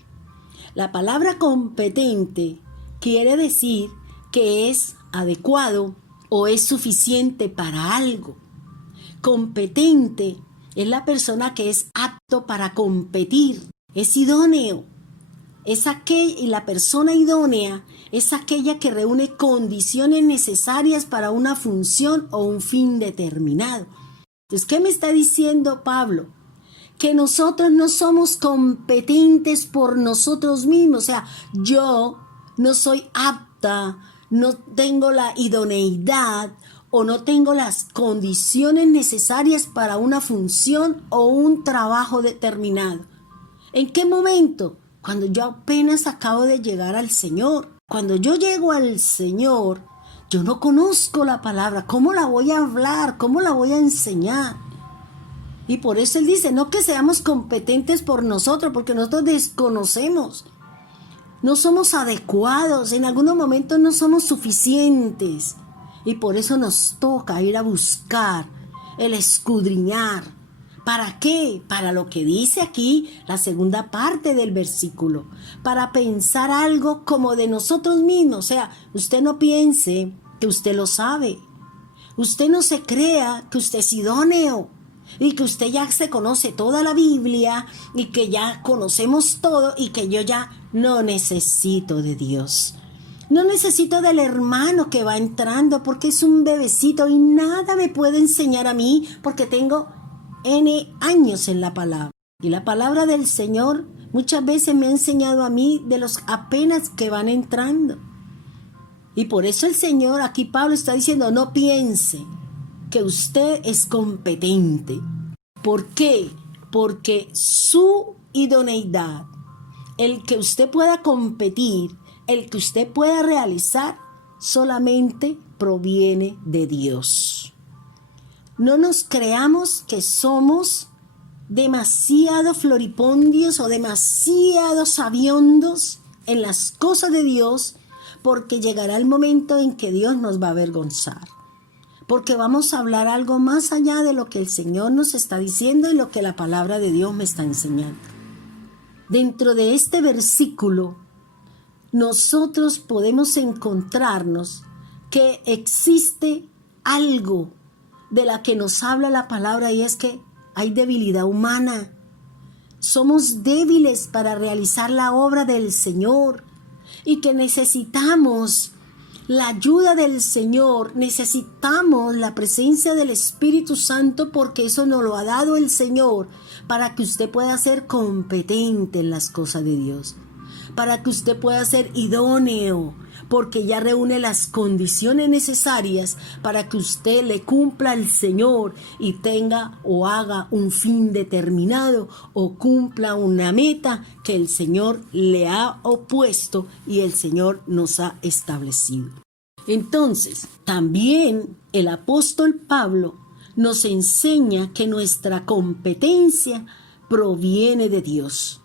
La palabra competente quiere decir que es adecuado o es suficiente para algo. Competente es la persona que es apto para competir, es idóneo. Y la persona idónea es aquella que reúne condiciones necesarias para una función o un fin determinado. Entonces, ¿qué me está diciendo Pablo? Que nosotros no somos competentes por nosotros mismos. O sea, yo no soy apta, no tengo la idoneidad o no tengo las condiciones necesarias para una función o un trabajo determinado. ¿En qué momento? Cuando yo apenas acabo de llegar al Señor. Cuando yo llego al Señor, yo no conozco la palabra. ¿Cómo la voy a hablar? ¿Cómo la voy a enseñar? Y por eso Él dice, no que seamos competentes por nosotros, porque nosotros desconocemos. No somos adecuados, en algunos momentos no somos suficientes. Y por eso nos toca ir a buscar, el escudriñar. ¿Para qué? Para lo que dice aquí la segunda parte del versículo. Para pensar algo como de nosotros mismos. O sea, usted no piense que usted lo sabe. Usted no se crea que usted es idóneo. Y que usted ya se conoce toda la Biblia. Y que ya conocemos todo. Y que yo ya no necesito de Dios. No necesito del hermano que va entrando. Porque es un bebecito y nada me puede enseñar a mí. Porque tengo N años en la palabra. Y la palabra del Señor muchas veces me ha enseñado a mí de los apenas que van entrando. Y por eso el Señor, aquí Pablo está diciendo, no piense que usted es competente. ¿Por qué? Porque su idoneidad, el que usted pueda competir, el que usted pueda realizar, solamente proviene de Dios. No nos creamos que somos demasiado floripondios o demasiado sabiondos en las cosas de Dios, porque llegará el momento en que Dios nos va a avergonzar. Porque vamos a hablar algo más allá de lo que el Señor nos está diciendo y lo que la palabra de Dios me está enseñando. Dentro de este versículo, nosotros podemos encontrarnos que existe algo de la que nos habla la palabra, y es que hay debilidad humana. Somos débiles para realizar la obra del Señor y que necesitamos la ayuda del Señor, necesitamos la presencia del Espíritu Santo, porque eso nos lo ha dado el Señor para que usted pueda ser competente en las cosas de Dios, para que usted pueda ser idóneo, porque ya reúne las condiciones necesarias para que usted le cumpla al Señor y tenga o haga un fin determinado o cumpla una meta que el Señor le ha opuesto y el Señor nos ha establecido. Entonces, también el apóstol Pablo nos enseña que nuestra competencia proviene de Dios.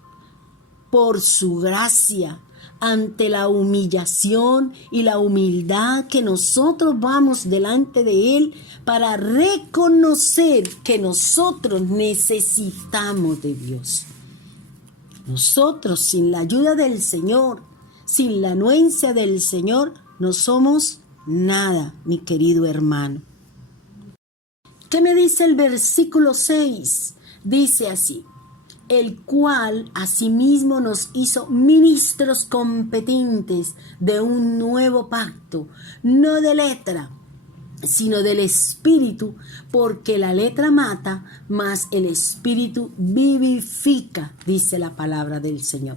Por su gracia, ante la humillación y la humildad que nosotros vamos delante de Él para reconocer que nosotros necesitamos de Dios. Nosotros, sin la ayuda del Señor, sin la anuencia del Señor, no somos nada, mi querido hermano. ¿Qué me dice el versículo 6? Dice así: el cual asimismo nos hizo ministros competentes de un nuevo pacto, no de letra, sino del Espíritu, porque la letra mata, mas el Espíritu vivifica, dice la palabra del Señor.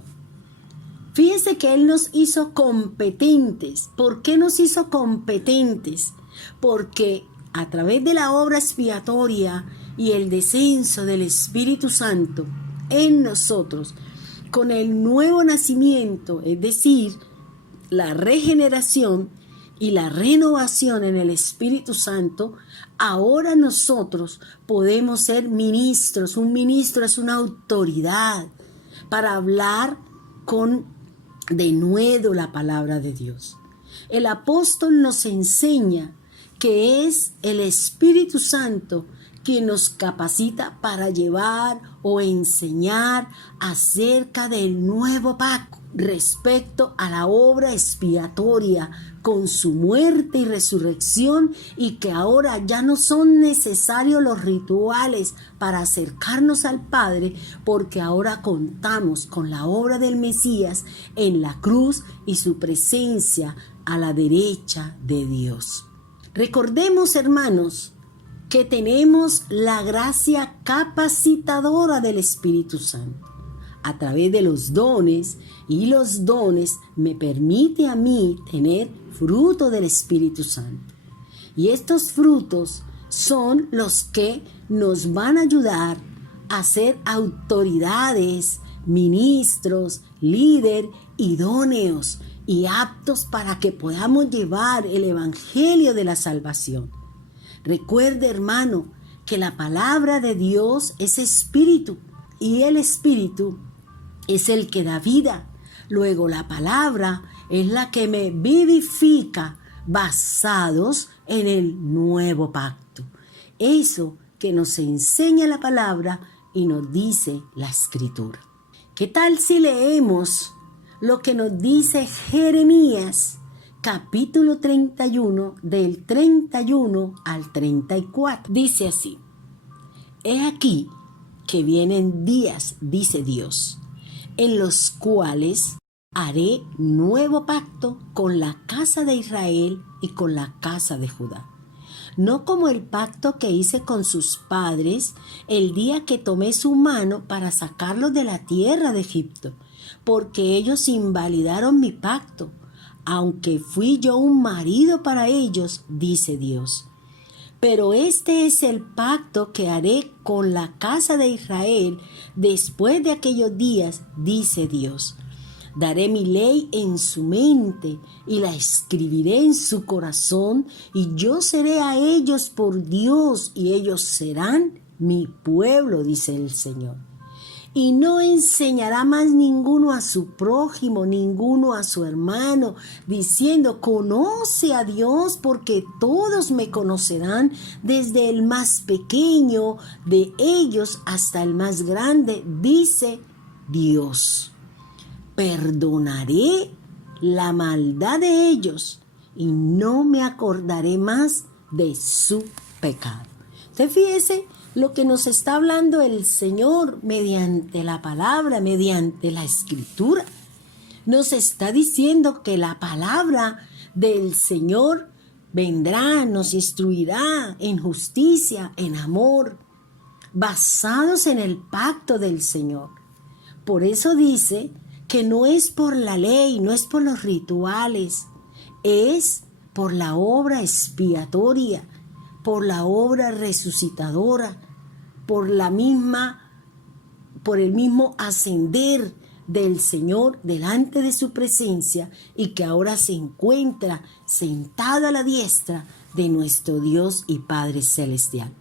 Fíjense que Él nos hizo competentes. ¿Por qué nos hizo competentes? Porque a través de la obra expiatoria y el descenso del Espíritu Santo en nosotros, con el nuevo nacimiento, es decir, la regeneración y la renovación en el Espíritu Santo, ahora nosotros podemos ser ministros. Un ministro es una autoridad para hablar con denuedo la palabra de Dios. El apóstol nos enseña que es el Espíritu Santo quien nos capacita para llevar o enseñar acerca del nuevo respecto a la obra expiatoria con su muerte y resurrección, y que ahora ya no son necesarios los rituales para acercarnos al Padre, porque ahora contamos con la obra del Mesías en la cruz y su presencia a la derecha de Dios. Recordemos, hermanos, que tenemos la gracia capacitadora del Espíritu Santo a través de los dones, y los dones me permite a mí tener fruto del Espíritu Santo. Y estos frutos son los que nos van a ayudar a ser autoridades, ministros, líderes idóneos y aptos para que podamos llevar el evangelio de la salvación. Recuerde, hermano, que la palabra de Dios es espíritu, y el espíritu es el que da vida. Luego la palabra es la que me vivifica, basados en el nuevo pacto. Eso que nos enseña la palabra y nos dice la Escritura. ¿Qué tal si leemos lo que nos dice Jeremías, capítulo 31, del 31 al 34? Dice así: He aquí que vienen días, dice Dios, en los cuales haré nuevo pacto con la casa de Israel y con la casa de Judá. No como el pacto que hice con sus padres el día que tomé su mano para sacarlos de la tierra de Egipto, porque ellos invalidaron mi pacto, aunque fui yo un marido para ellos, dice Dios. Pero este es el pacto que haré con la casa de Israel después de aquellos días, dice Dios. Daré mi ley en su mente y la escribiré en su corazón, y yo seré a ellos por Dios y ellos serán mi pueblo, dice el Señor. Y no enseñará más ninguno a su prójimo, ninguno a su hermano, diciendo: conoce a Dios, porque todos me conocerán, desde el más pequeño de ellos hasta el más grande, dice Dios. Perdonaré la maldad de ellos y no me acordaré más de su pecado. Usted fíjese lo que nos está hablando el Señor mediante la palabra, mediante la Escritura. Nos está diciendo que la palabra del Señor vendrá, nos instruirá en justicia, en amor, basados en el pacto del Señor. Por eso dice que no es por la ley, no es por los rituales, es por la obra expiatoria, por la obra resucitadora, por el mismo ascender del Señor delante de su presencia, y que ahora se encuentra sentado a la diestra de nuestro Dios y Padre Celestial.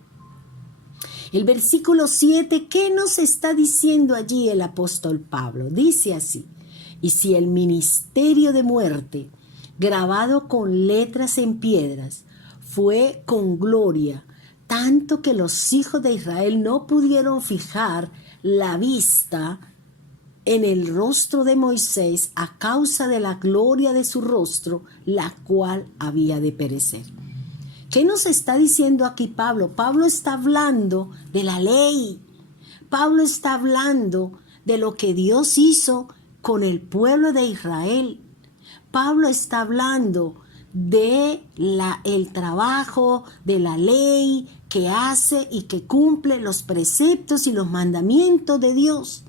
El versículo 7, ¿qué nos está diciendo allí el apóstol Pablo? Dice así: y si el ministerio de muerte, grabado con letras en piedras, fue con gloria, tanto que los hijos de Israel no pudieron fijar la vista en el rostro de Moisés a causa de la gloria de su rostro, la cual había de perecer. ¿Qué nos está diciendo aquí Pablo? Pablo está hablando de la ley. Pablo está hablando de lo que Dios hizo con el pueblo de Israel. Pablo está hablando de el trabajo de la ley que hace y que cumple los preceptos y los mandamientos de Dios.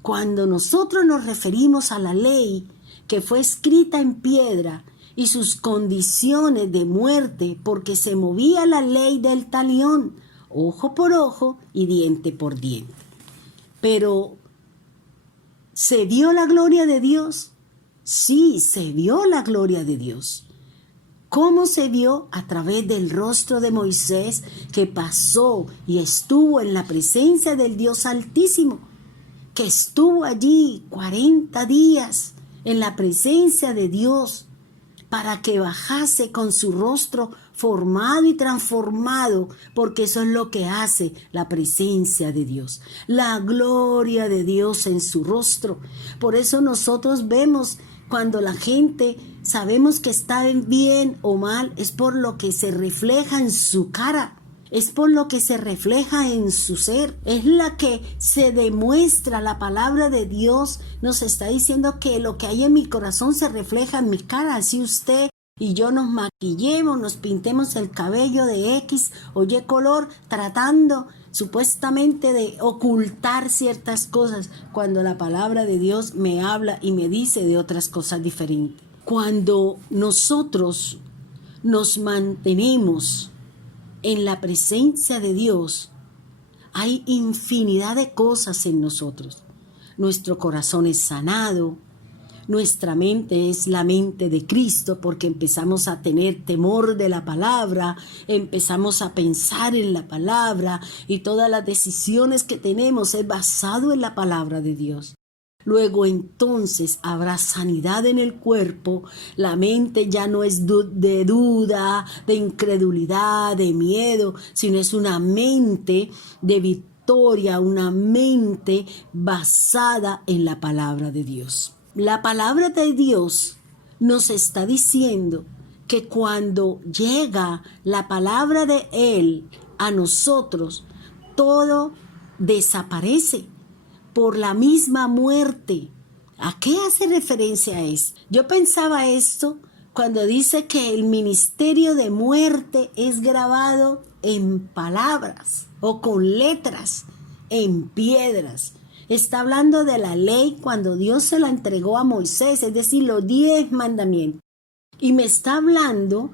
Cuando nosotros nos referimos a la ley que fue escrita en piedra y sus condiciones de muerte, porque se movía la ley del talión, ojo por ojo y diente por diente. Pero ¿se vio la gloria de Dios? Sí, se vio la gloria de Dios. ¿Cómo se vio? A través del rostro de Moisés, que pasó y estuvo en la presencia del Dios Altísimo, que estuvo allí 40 días en la presencia de Dios, para que bajase con su rostro formado y transformado, porque eso es lo que hace la presencia de Dios, la gloria de Dios en su rostro. Por eso nosotros vemos cuando la gente sabemos que está bien o mal, es por lo que se refleja en su cara. Es por lo que se refleja en su ser, es la que se demuestra. La palabra de Dios nos está diciendo que lo que hay en mi corazón se refleja en mi cara. Así usted y yo nos maquillemos, nos pintemos el cabello de X o Y color, tratando supuestamente de ocultar ciertas cosas, cuando la palabra de Dios me habla y me dice de otras cosas diferentes. Cuando nosotros nos mantenemos en la presencia de Dios, hay infinidad de cosas en nosotros. Nuestro corazón es sanado, nuestra mente es la mente de Cristo, porque empezamos a tener temor de la palabra, empezamos a pensar en la palabra, y todas las decisiones que tenemos es basado en la palabra de Dios. Luego entonces habrá sanidad en el cuerpo, la mente ya no es de duda, de incredulidad, de miedo, sino es una mente de victoria, una mente basada en la palabra de Dios. La palabra de Dios nos está diciendo que cuando llega la palabra de Él a nosotros, todo desaparece por la misma muerte. ¿A qué hace referencia esto? Yo pensaba esto cuando dice que el ministerio de muerte es grabado en palabras o con letras, en piedras. Está hablando de la ley cuando Dios se la entregó a Moisés, es decir, los 10 mandamientos. Y me está hablando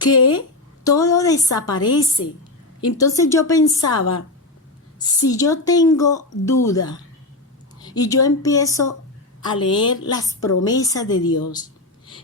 que todo desaparece. Entonces yo pensaba, si yo tengo duda, y yo empiezo a leer las promesas de Dios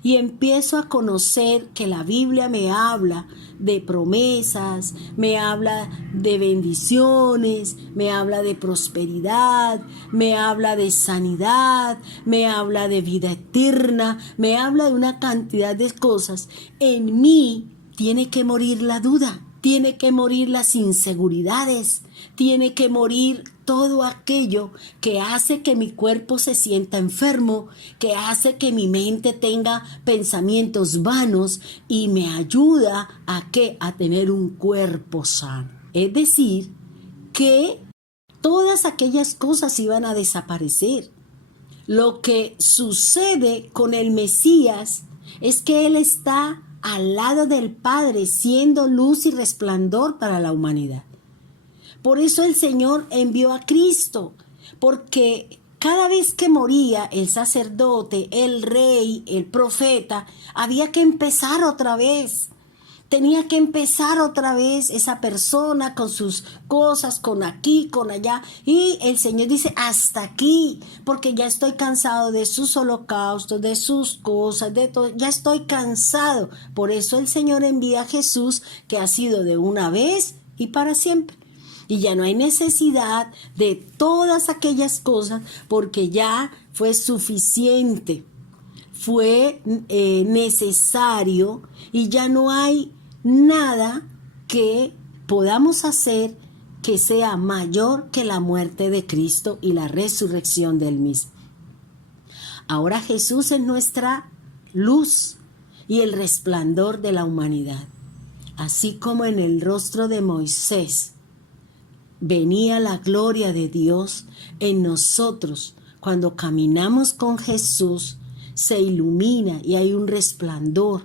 y empiezo a conocer que la Biblia me habla de promesas, me habla de bendiciones, me habla de prosperidad, me habla de sanidad, me habla de vida eterna, me habla de una cantidad de cosas. En mí tiene que morir la duda, tiene que morir las inseguridades, tiene que morir todo aquello que hace que mi cuerpo se sienta enfermo, que hace que mi mente tenga pensamientos vanos y me ayuda a tener un cuerpo sano. Es decir, que todas aquellas cosas iban a desaparecer. Lo que sucede con el Mesías es que Él está al lado del Padre, siendo luz y resplandor para la humanidad. Por eso el Señor envió a Cristo, porque cada vez que moría el sacerdote, el rey, el profeta, había que empezar otra vez. Tenía que empezar otra vez esa persona con sus cosas, con aquí, con allá. Y el Señor dice, hasta aquí, porque ya estoy cansado de sus holocaustos, de sus cosas, de todo. Ya estoy cansado. Por eso el Señor envía a Jesús, que ha sido de una vez y para siempre. Y ya no hay necesidad de todas aquellas cosas, porque ya fue suficiente, fue necesario, y ya no hay nada que podamos hacer que sea mayor que la muerte de Cristo y la resurrección del mismo. Ahora Jesús es nuestra luz y el resplandor de la humanidad. Así como en el rostro de Moisés venía la gloria de Dios, en nosotros, cuando caminamos con Jesús, se ilumina y hay un resplandor.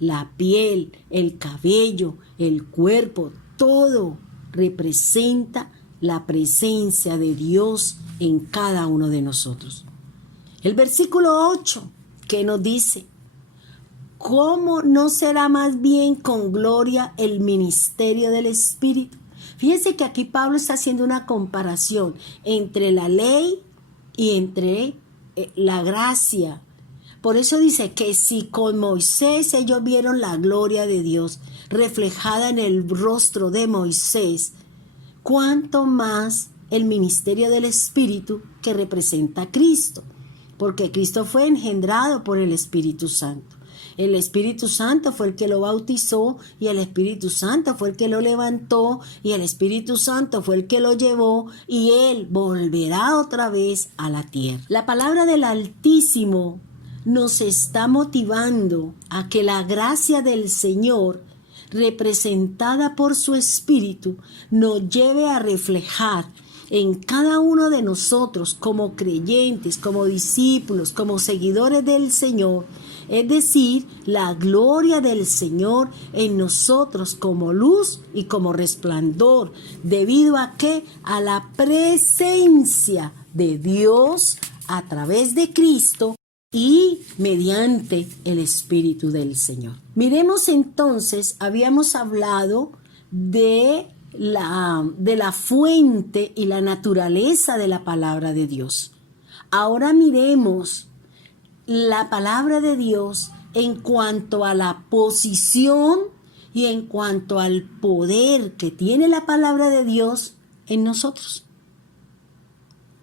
La piel, el cabello, el cuerpo, todo representa la presencia de Dios en cada uno de nosotros. El versículo 8, que nos dice, ¿cómo no será más bien con gloria el ministerio del Espíritu? Fíjense que aquí Pablo está haciendo una comparación entre la ley y entre la gracia. Por eso dice que si con Moisés ellos vieron la gloria de Dios reflejada en el rostro de Moisés, ¿cuánto más el ministerio del Espíritu que representa a Cristo? Porque Cristo fue engendrado por el Espíritu Santo. El Espíritu Santo fue el que lo bautizó y el Espíritu Santo fue el que lo levantó y el Espíritu Santo fue el que lo llevó y Él volverá otra vez a la tierra. La palabra del Altísimo nos está motivando a que la gracia del Señor, representada por su Espíritu, nos lleve a reflejar en cada uno de nosotros como creyentes, como discípulos, como seguidores del Señor, es decir, la gloria del Señor en nosotros como luz y como resplandor, debido a ¿qué? A la presencia de Dios a través de Cristo y mediante el Espíritu del Señor. Miremos entonces, habíamos hablado de la fuente y la naturaleza de la palabra de Dios. Ahora miremos la palabra de Dios en cuanto a la posición y en cuanto al poder que tiene la palabra de Dios en nosotros.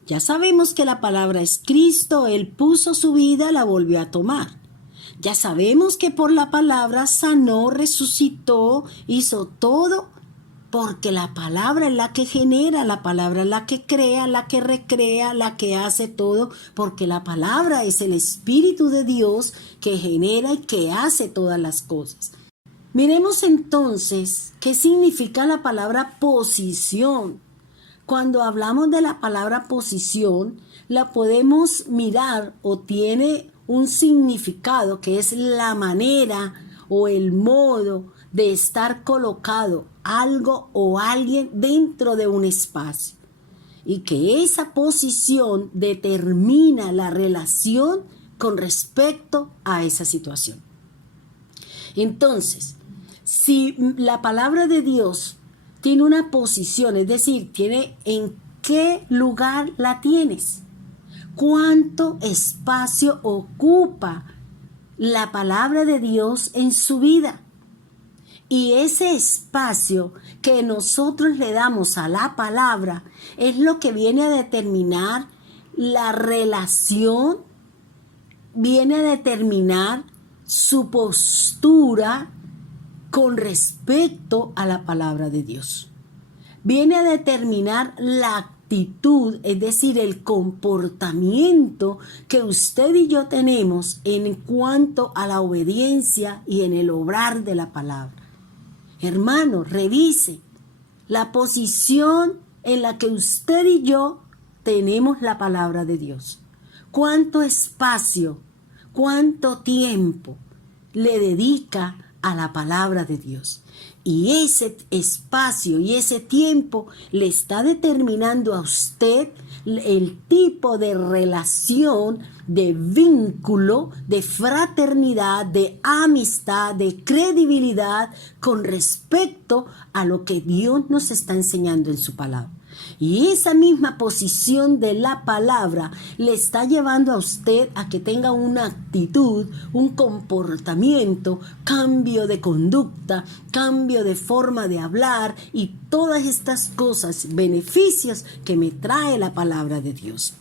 Ya sabemos que la palabra es Cristo, Él puso su vida, la volvió a tomar. Ya sabemos que por la palabra sanó, resucitó, hizo todo, porque la palabra es la que genera, la palabra es la que crea, la que recrea, la que hace todo, porque la palabra es el Espíritu de Dios que genera y que hace todas las cosas. Miremos entonces qué significa la palabra posición. Cuando hablamos de la palabra posición, la podemos mirar o tiene un significado que es la manera o el modo de estar colocado algo o alguien dentro de un espacio y que esa posición determina la relación con respecto a esa situación. Entonces, si la palabra de Dios tiene una posición, es decir, tiene en qué lugar la tienes, cuánto espacio ocupa la palabra de Dios en su vida. Y ese espacio que nosotros le damos a la palabra es lo que viene a determinar la relación, viene a determinar su postura con respecto a la palabra de Dios. Viene a determinar la actitud, es decir, el comportamiento que usted y yo tenemos en cuanto a la obediencia y en el obrar de la palabra. Hermano, revise la posición en la que usted y yo tenemos la palabra de Dios. ¿Cuánto espacio, cuánto tiempo le dedica a la palabra de Dios? Y ese espacio y ese tiempo le está determinando a usted el tipo de relación, de vínculo, de fraternidad, de amistad, de credibilidad con respecto a lo que Dios nos está enseñando en su palabra. Y esa misma posición de la palabra le está llevando a usted a que tenga una actitud, un comportamiento, cambio de conducta, cambio de forma de hablar y todas estas cosas, beneficios que me trae la palabra de Dios.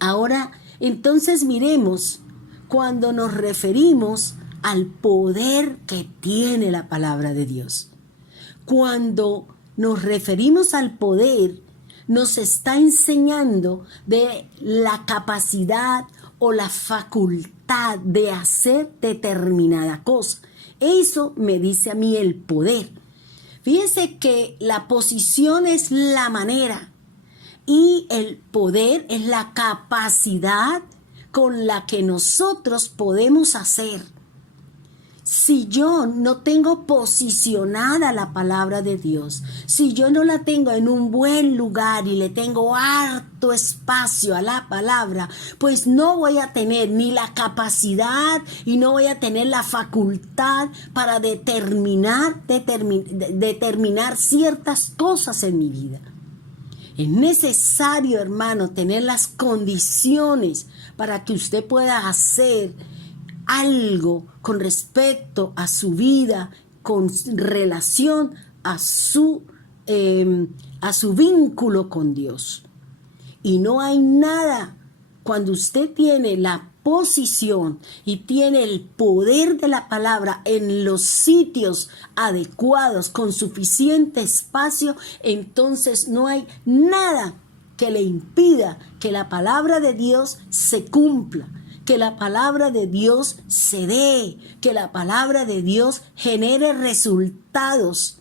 Ahora, entonces miremos cuando nos referimos al poder que tiene la palabra de Dios. Cuando nos referimos al poder, nos está enseñando de la capacidad o la facultad de hacer determinada cosa. Eso me dice a mí el poder. Fíjese que la posición es la manera y el poder es la capacidad con la que nosotros podemos hacer. Si yo no tengo posicionada la palabra de Dios, si yo no la tengo en un buen lugar y le tengo harto espacio a la palabra, pues no voy a tener ni la capacidad y no voy a tener la facultad para determinar ciertas cosas en mi vida. Es necesario, hermano, tener las condiciones para que usted pueda hacer algo con respecto a su vida, con relación a su vínculo con Dios. Y no hay nada Cuando usted tiene la posición y tiene el poder de la palabra en los sitios adecuados, con suficiente espacio, entonces no hay nada que le impida que la palabra de Dios se cumpla, que la palabra de Dios se dé, que la palabra de Dios genere resultados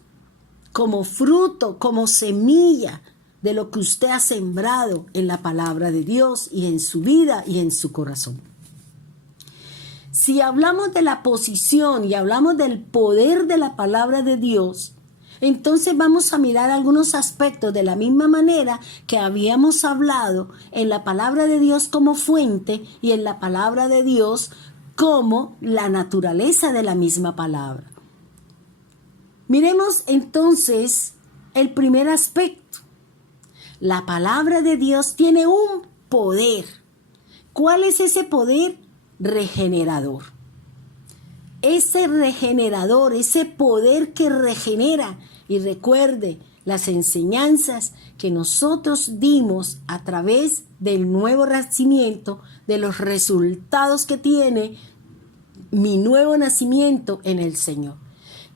como fruto, como semilla de lo que usted ha sembrado en la palabra de Dios y en su vida y en su corazón. Si hablamos de la posición y hablamos del poder de la palabra de Dios, entonces vamos a mirar algunos aspectos de la misma manera que habíamos hablado en la palabra de Dios como fuente y en la palabra de Dios como la naturaleza de la misma palabra. Miremos entonces el primer aspecto. La palabra de Dios tiene un poder. ¿Cuál es ese poder? Regenerador. Ese regenerador, ese poder que regenera. Y recuerde las enseñanzas que nosotros dimos a través del nuevo nacimiento, de los resultados que tiene mi nuevo nacimiento en el Señor.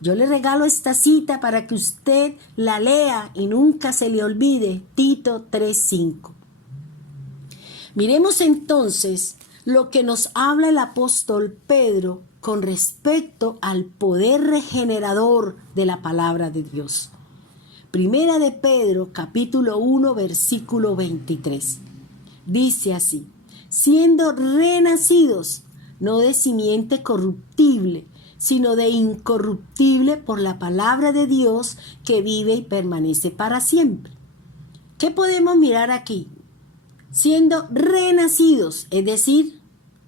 Yo le regalo esta cita para que usted la lea y nunca se le olvide, Tito 3:5. Miremos entonces lo que nos habla el apóstol Pedro con respecto al poder regenerador de la palabra de Dios. Primera de Pedro, capítulo 1, versículo 23. Dice así: siendo renacidos, no de simiente corruptible, sino de incorruptible por la palabra de Dios que vive y permanece para siempre. ¿Qué podemos mirar aquí? Siendo renacidos, es decir,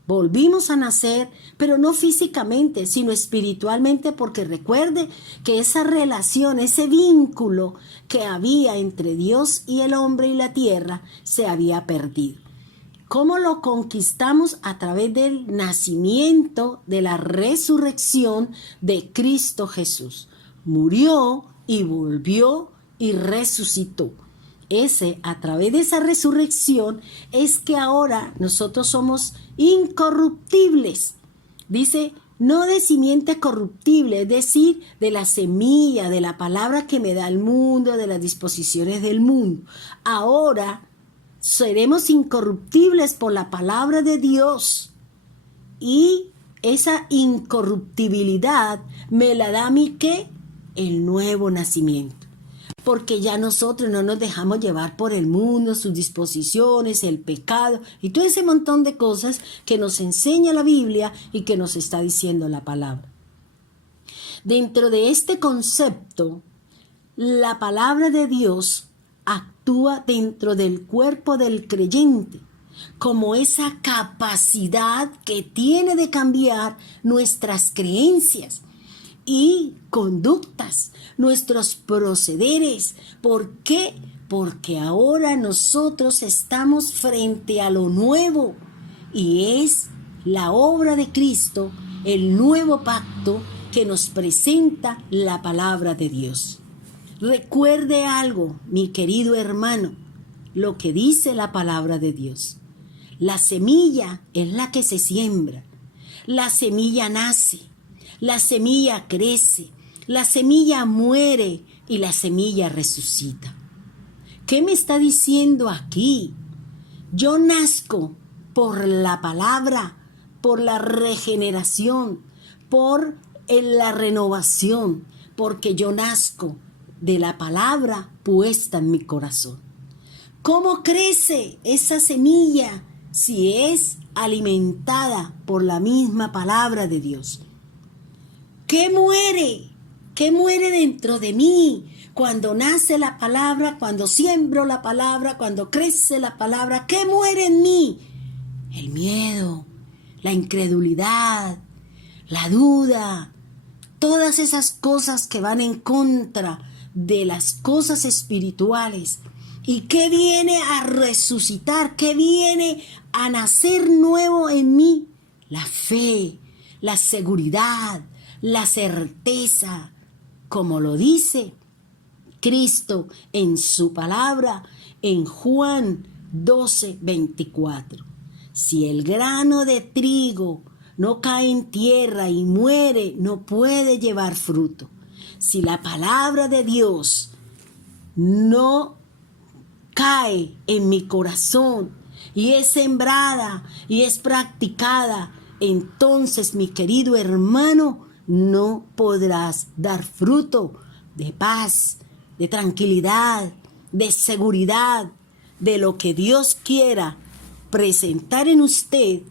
volvimos a nacer, pero no físicamente, sino espiritualmente, porque recuerde que esa relación, ese vínculo que había entre Dios y el hombre y la tierra se había perdido. ¿Cómo lo conquistamos? A través del nacimiento, de la resurrección de Cristo Jesús. Murió y volvió y resucitó. A través de esa resurrección es que ahora nosotros somos incorruptibles. Dice, no de simiente corruptible, es decir, de la semilla, de la palabra que me da el mundo, de las disposiciones del mundo. Ahora seremos incorruptibles por la palabra de Dios. Y esa incorruptibilidad me la da a mí, ¿qué? El nuevo nacimiento. Porque ya nosotros no nos dejamos llevar por el mundo, sus disposiciones, el pecado y todo ese montón de cosas que nos enseña la Biblia y que nos está diciendo la palabra. Dentro de este concepto, la palabra de Dios actúa dentro del cuerpo del creyente como esa capacidad que tiene de cambiar nuestras creencias y conductas, nuestros procederes. ¿Por qué? Porque ahora nosotros estamos frente a lo nuevo y es la obra de Cristo, el nuevo pacto que nos presenta la palabra de Dios. Recuerde algo, mi querido hermano, lo que dice la palabra de Dios. La semilla es la que se siembra, la semilla nace, la semilla crece, la semilla muere y la semilla resucita. ¿Qué me está diciendo aquí? Yo nazco por la palabra, por la regeneración, por la renovación, porque yo nazco de la palabra puesta en mi corazón. ¿Cómo crece esa semilla si es alimentada por la misma palabra de Dios? ¿Qué muere? ¿Qué muere dentro de mí? Cuando nace la palabra, cuando siembro la palabra, cuando crece la palabra, ¿qué muere en mí? El miedo, la incredulidad, la duda, todas esas cosas que van en contra de las cosas espirituales. ¿Y qué viene a resucitar? ¿Qué viene a nacer nuevo en mí? La fe, la seguridad, la certeza, como lo dice Cristo en su palabra en Juan 12:24. Si el grano de trigo no cae en tierra y muere, no puede llevar fruto. Si la palabra de Dios no cae en mi corazón y es sembrada y es practicada, entonces, mi querido hermano, no podrás dar fruto de paz, de tranquilidad, de seguridad, de lo que Dios quiera presentar en usted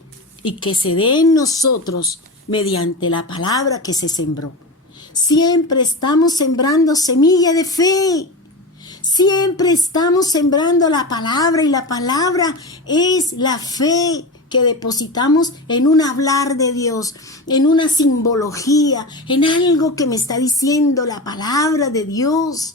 y que se dé en nosotros mediante la palabra que se sembró. Siempre estamos sembrando semilla de fe. Siempre estamos sembrando la palabra y la palabra es la fe que depositamos en un hablar de Dios, en una simbología, en algo que me está diciendo la palabra de Dios.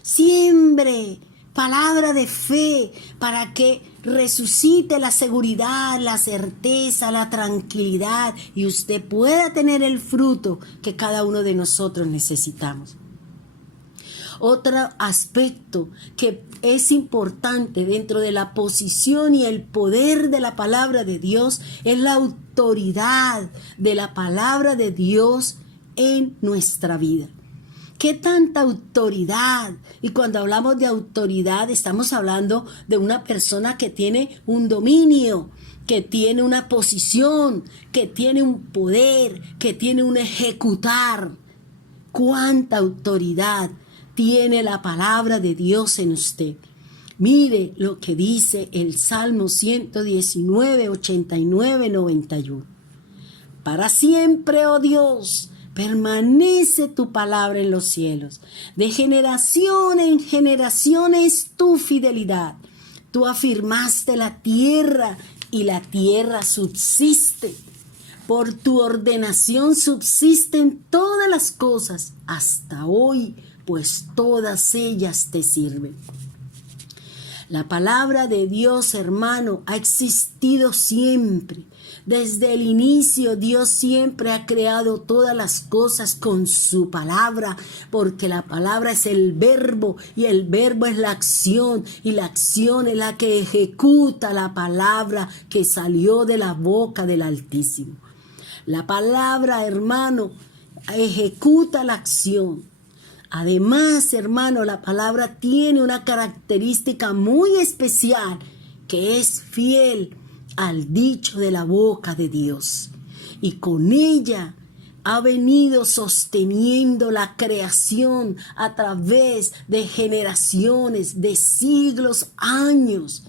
Siembre palabra de fe para que resucite la seguridad, la certeza, la tranquilidad y usted pueda tener el fruto que cada uno de nosotros necesitamos. Otro aspecto que es importante dentro de la posición y el poder de la palabra de Dios es la autoridad de la palabra de Dios en nuestra vida. ¿Qué tanta autoridad? Y cuando hablamos de autoridad estamos hablando de una persona que tiene un dominio, que tiene una posición, que tiene un poder, que tiene un ejecutar. ¿Cuánta autoridad tiene la palabra de Dios en usted? Mire lo que dice el Salmo 119, 89, 91. Para siempre, oh Dios, permanece tu palabra en los cielos. De generación en generación es tu fidelidad. Tú afirmaste la tierra y la tierra subsiste. Por tu ordenación subsisten todas las cosas hasta hoy, pues todas ellas te sirven. La palabra de Dios, hermano, ha existido siempre. Desde el inicio, Dios siempre ha creado todas las cosas con su palabra, porque la palabra es el verbo y el verbo es la acción y la acción es la que ejecuta la palabra que salió de la boca del Altísimo. La palabra, hermano, ejecuta la acción. Además, hermano, la palabra tiene una característica muy especial, que es fiel al dicho de la boca de Dios. Y con ella ha venido sosteniendo la creación a través de generaciones, de siglos, años.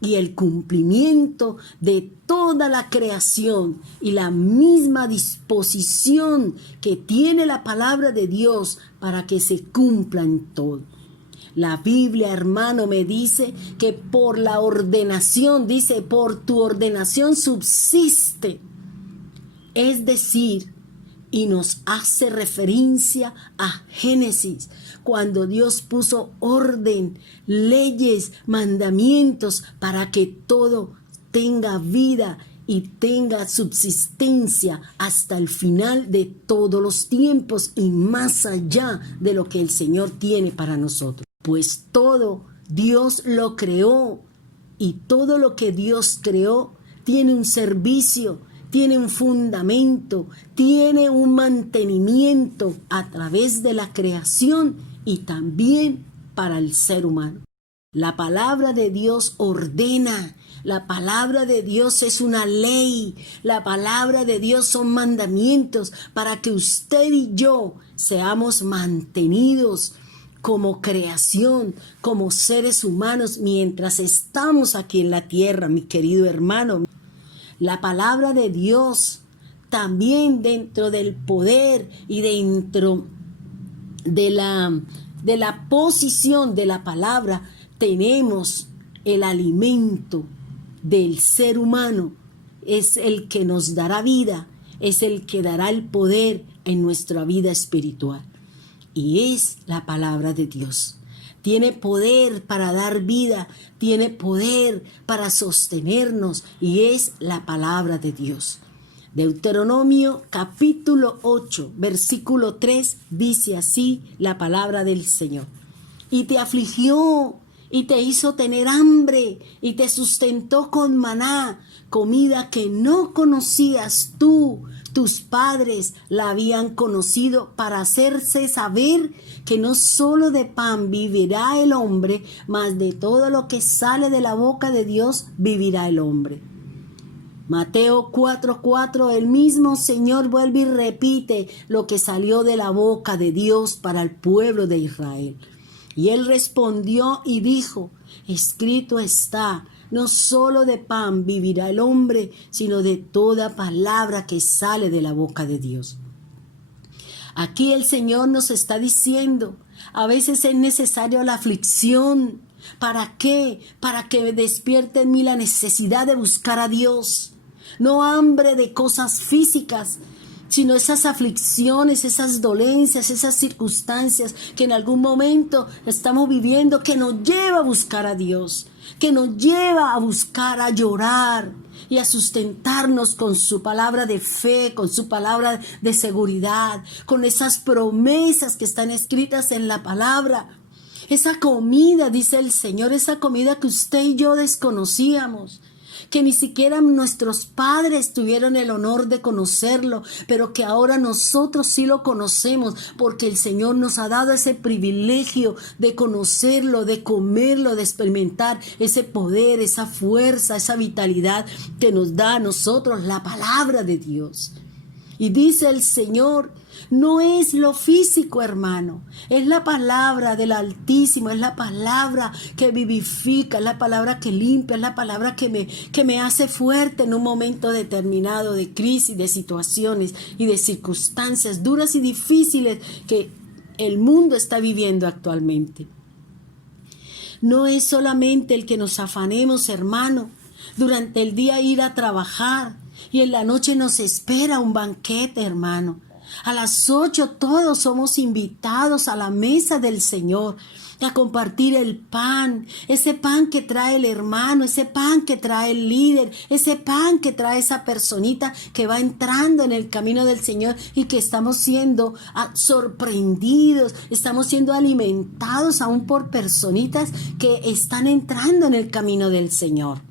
Y el cumplimiento de toda la creación y la misma disposición que tiene la palabra de Dios para que se cumpla en todo. La Biblia, hermano, me dice que por la ordenación, dice, por tu ordenación subsiste. Es decir, y nos hace referencia a Génesis, cuando Dios puso orden, leyes, mandamientos para que todo tenga vida y tenga subsistencia hasta el final de todos los tiempos y más allá de lo que el Señor tiene para nosotros. Pues todo Dios lo creó y todo lo que Dios creó tiene un servicio, tiene un fundamento, tiene un mantenimiento a través de la creación y también para el ser humano. La palabra de Dios ordena, la palabra de Dios es una ley, la palabra de Dios son mandamientos para que usted y yo seamos mantenidos como creación, como seres humanos mientras estamos aquí en la tierra, mi querido hermano. La palabra de Dios también dentro del poder y dentro de la posición de la palabra tenemos el alimento del ser humano. Es el que nos dará vida, es el que dará el poder en nuestra vida espiritual. Y es la palabra de Dios. Tiene poder para dar vida, tiene poder para sostenernos y es la palabra de Dios. Deuteronomio capítulo 8, versículo 3 dice así la palabra del Señor. Y te afligió y te hizo tener hambre y te sustentó con maná, comida que no conocías tú. Tus padres la habían conocido para hacerse saber que no solo de pan vivirá el hombre, mas de todo lo que sale de la boca de Dios vivirá el hombre. Mateo 4:4, el mismo Señor vuelve y repite lo que salió de la boca de Dios para el pueblo de Israel. Y él respondió y dijo, escrito está, no solo de pan vivirá el hombre, sino de toda palabra que sale de la boca de Dios. Aquí el Señor nos está diciendo, a veces es necesario la aflicción. ¿Para qué? Para que despierte en mí la necesidad de buscar a Dios. No hambre de cosas físicas, sino esas aflicciones, esas dolencias, esas circunstancias que en algún momento estamos viviendo, que nos lleva a buscar a Dios, que nos lleva a buscar, a llorar y a sustentarnos con su palabra de fe, con su palabra de seguridad, con esas promesas que están escritas en la palabra. Esa comida, dice el Señor, esa comida que usted y yo desconocíamos, que ni siquiera nuestros padres tuvieron el honor de conocerlo, pero que ahora nosotros sí lo conocemos, porque el Señor nos ha dado ese privilegio de conocerlo, de comerlo, de experimentar ese poder, esa fuerza, esa vitalidad que nos da a nosotros la palabra de Dios. Y dice el Señor, no es lo físico, hermano, es la palabra del Altísimo, es la palabra que vivifica, es la palabra que limpia, es la palabra que me hace fuerte en un momento determinado de crisis, de situaciones y de circunstancias duras y difíciles que el mundo está viviendo actualmente. No es solamente el que nos afanemos, hermano, durante el día ir a trabajar y en la noche nos espera un banquete, hermano. A las 8 todos somos invitados a la mesa del Señor a compartir el pan, ese pan que trae el hermano, ese pan que trae el líder, ese pan que trae esa personita que va entrando en el camino del Señor y que estamos siendo sorprendidos, estamos siendo alimentados aún por personitas que están entrando en el camino del Señor.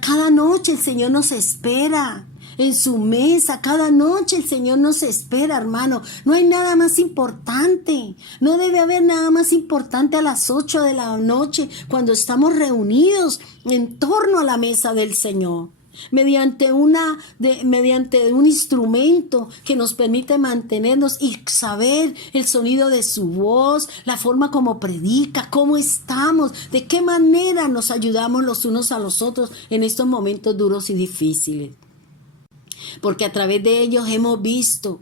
Cada noche el Señor nos espera en su mesa, cada noche el Señor nos espera, hermano. No hay nada más importante, no debe haber nada más importante a las 8 de la noche cuando estamos reunidos en torno a la mesa del Señor. Mediante un instrumento que nos permite mantenernos y saber el sonido de su voz, la forma como predica, cómo estamos, de qué manera nos ayudamos los unos a los otros en estos momentos duros y difíciles. Porque a través de ellos hemos visto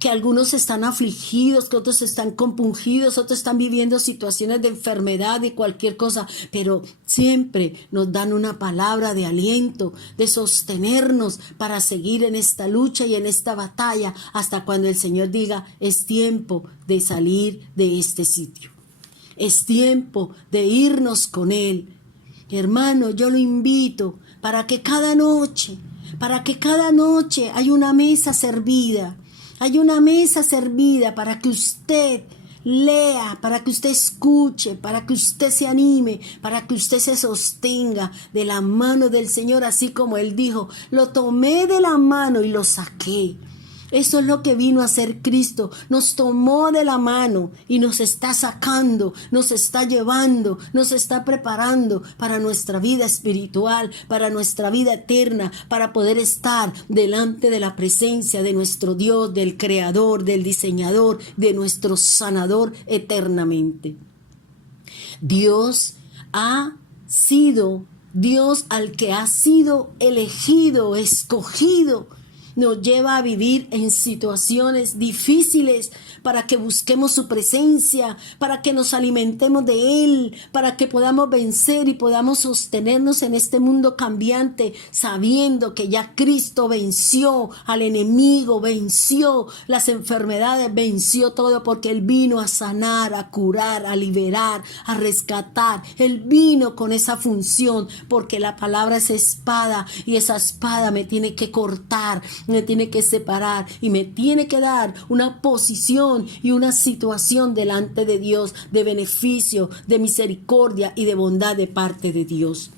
que algunos están afligidos, que otros están compungidos, otros están viviendo situaciones de enfermedad y cualquier cosa, pero siempre nos dan una palabra de aliento, de sostenernos para seguir en esta lucha y en esta batalla hasta cuando el Señor diga, es tiempo de salir de este sitio. Es tiempo de irnos con Él. Hermano, yo lo invito para que cada noche hay una mesa servida. Hay una mesa servida para que usted lea, para que usted escuche, para que usted se anime, para que usted se sostenga de la mano del Señor, así como Él dijo, lo tomé de la mano y lo saqué. Eso es lo que vino a hacer Cristo. Nos tomó de la mano y nos está sacando, nos está llevando, nos está preparando para nuestra vida espiritual, para nuestra vida eterna, para poder estar delante de la presencia de nuestro Dios, del Creador, del Diseñador, de nuestro Sanador eternamente. Dios al que ha sido elegido, escogido, nos lleva a vivir en situaciones difíciles para que busquemos su presencia, para que nos alimentemos de Él, para que podamos vencer y podamos sostenernos en este mundo cambiante, sabiendo que ya Cristo venció al enemigo, venció las enfermedades, venció todo, porque Él vino a sanar, a curar, a liberar, a rescatar. Él vino con esa función, porque la palabra es espada y esa espada me tiene que cortar me tiene que separar y me tiene que dar una posición y una situación delante de Dios de beneficio, de misericordia y de bondad de parte de Dios.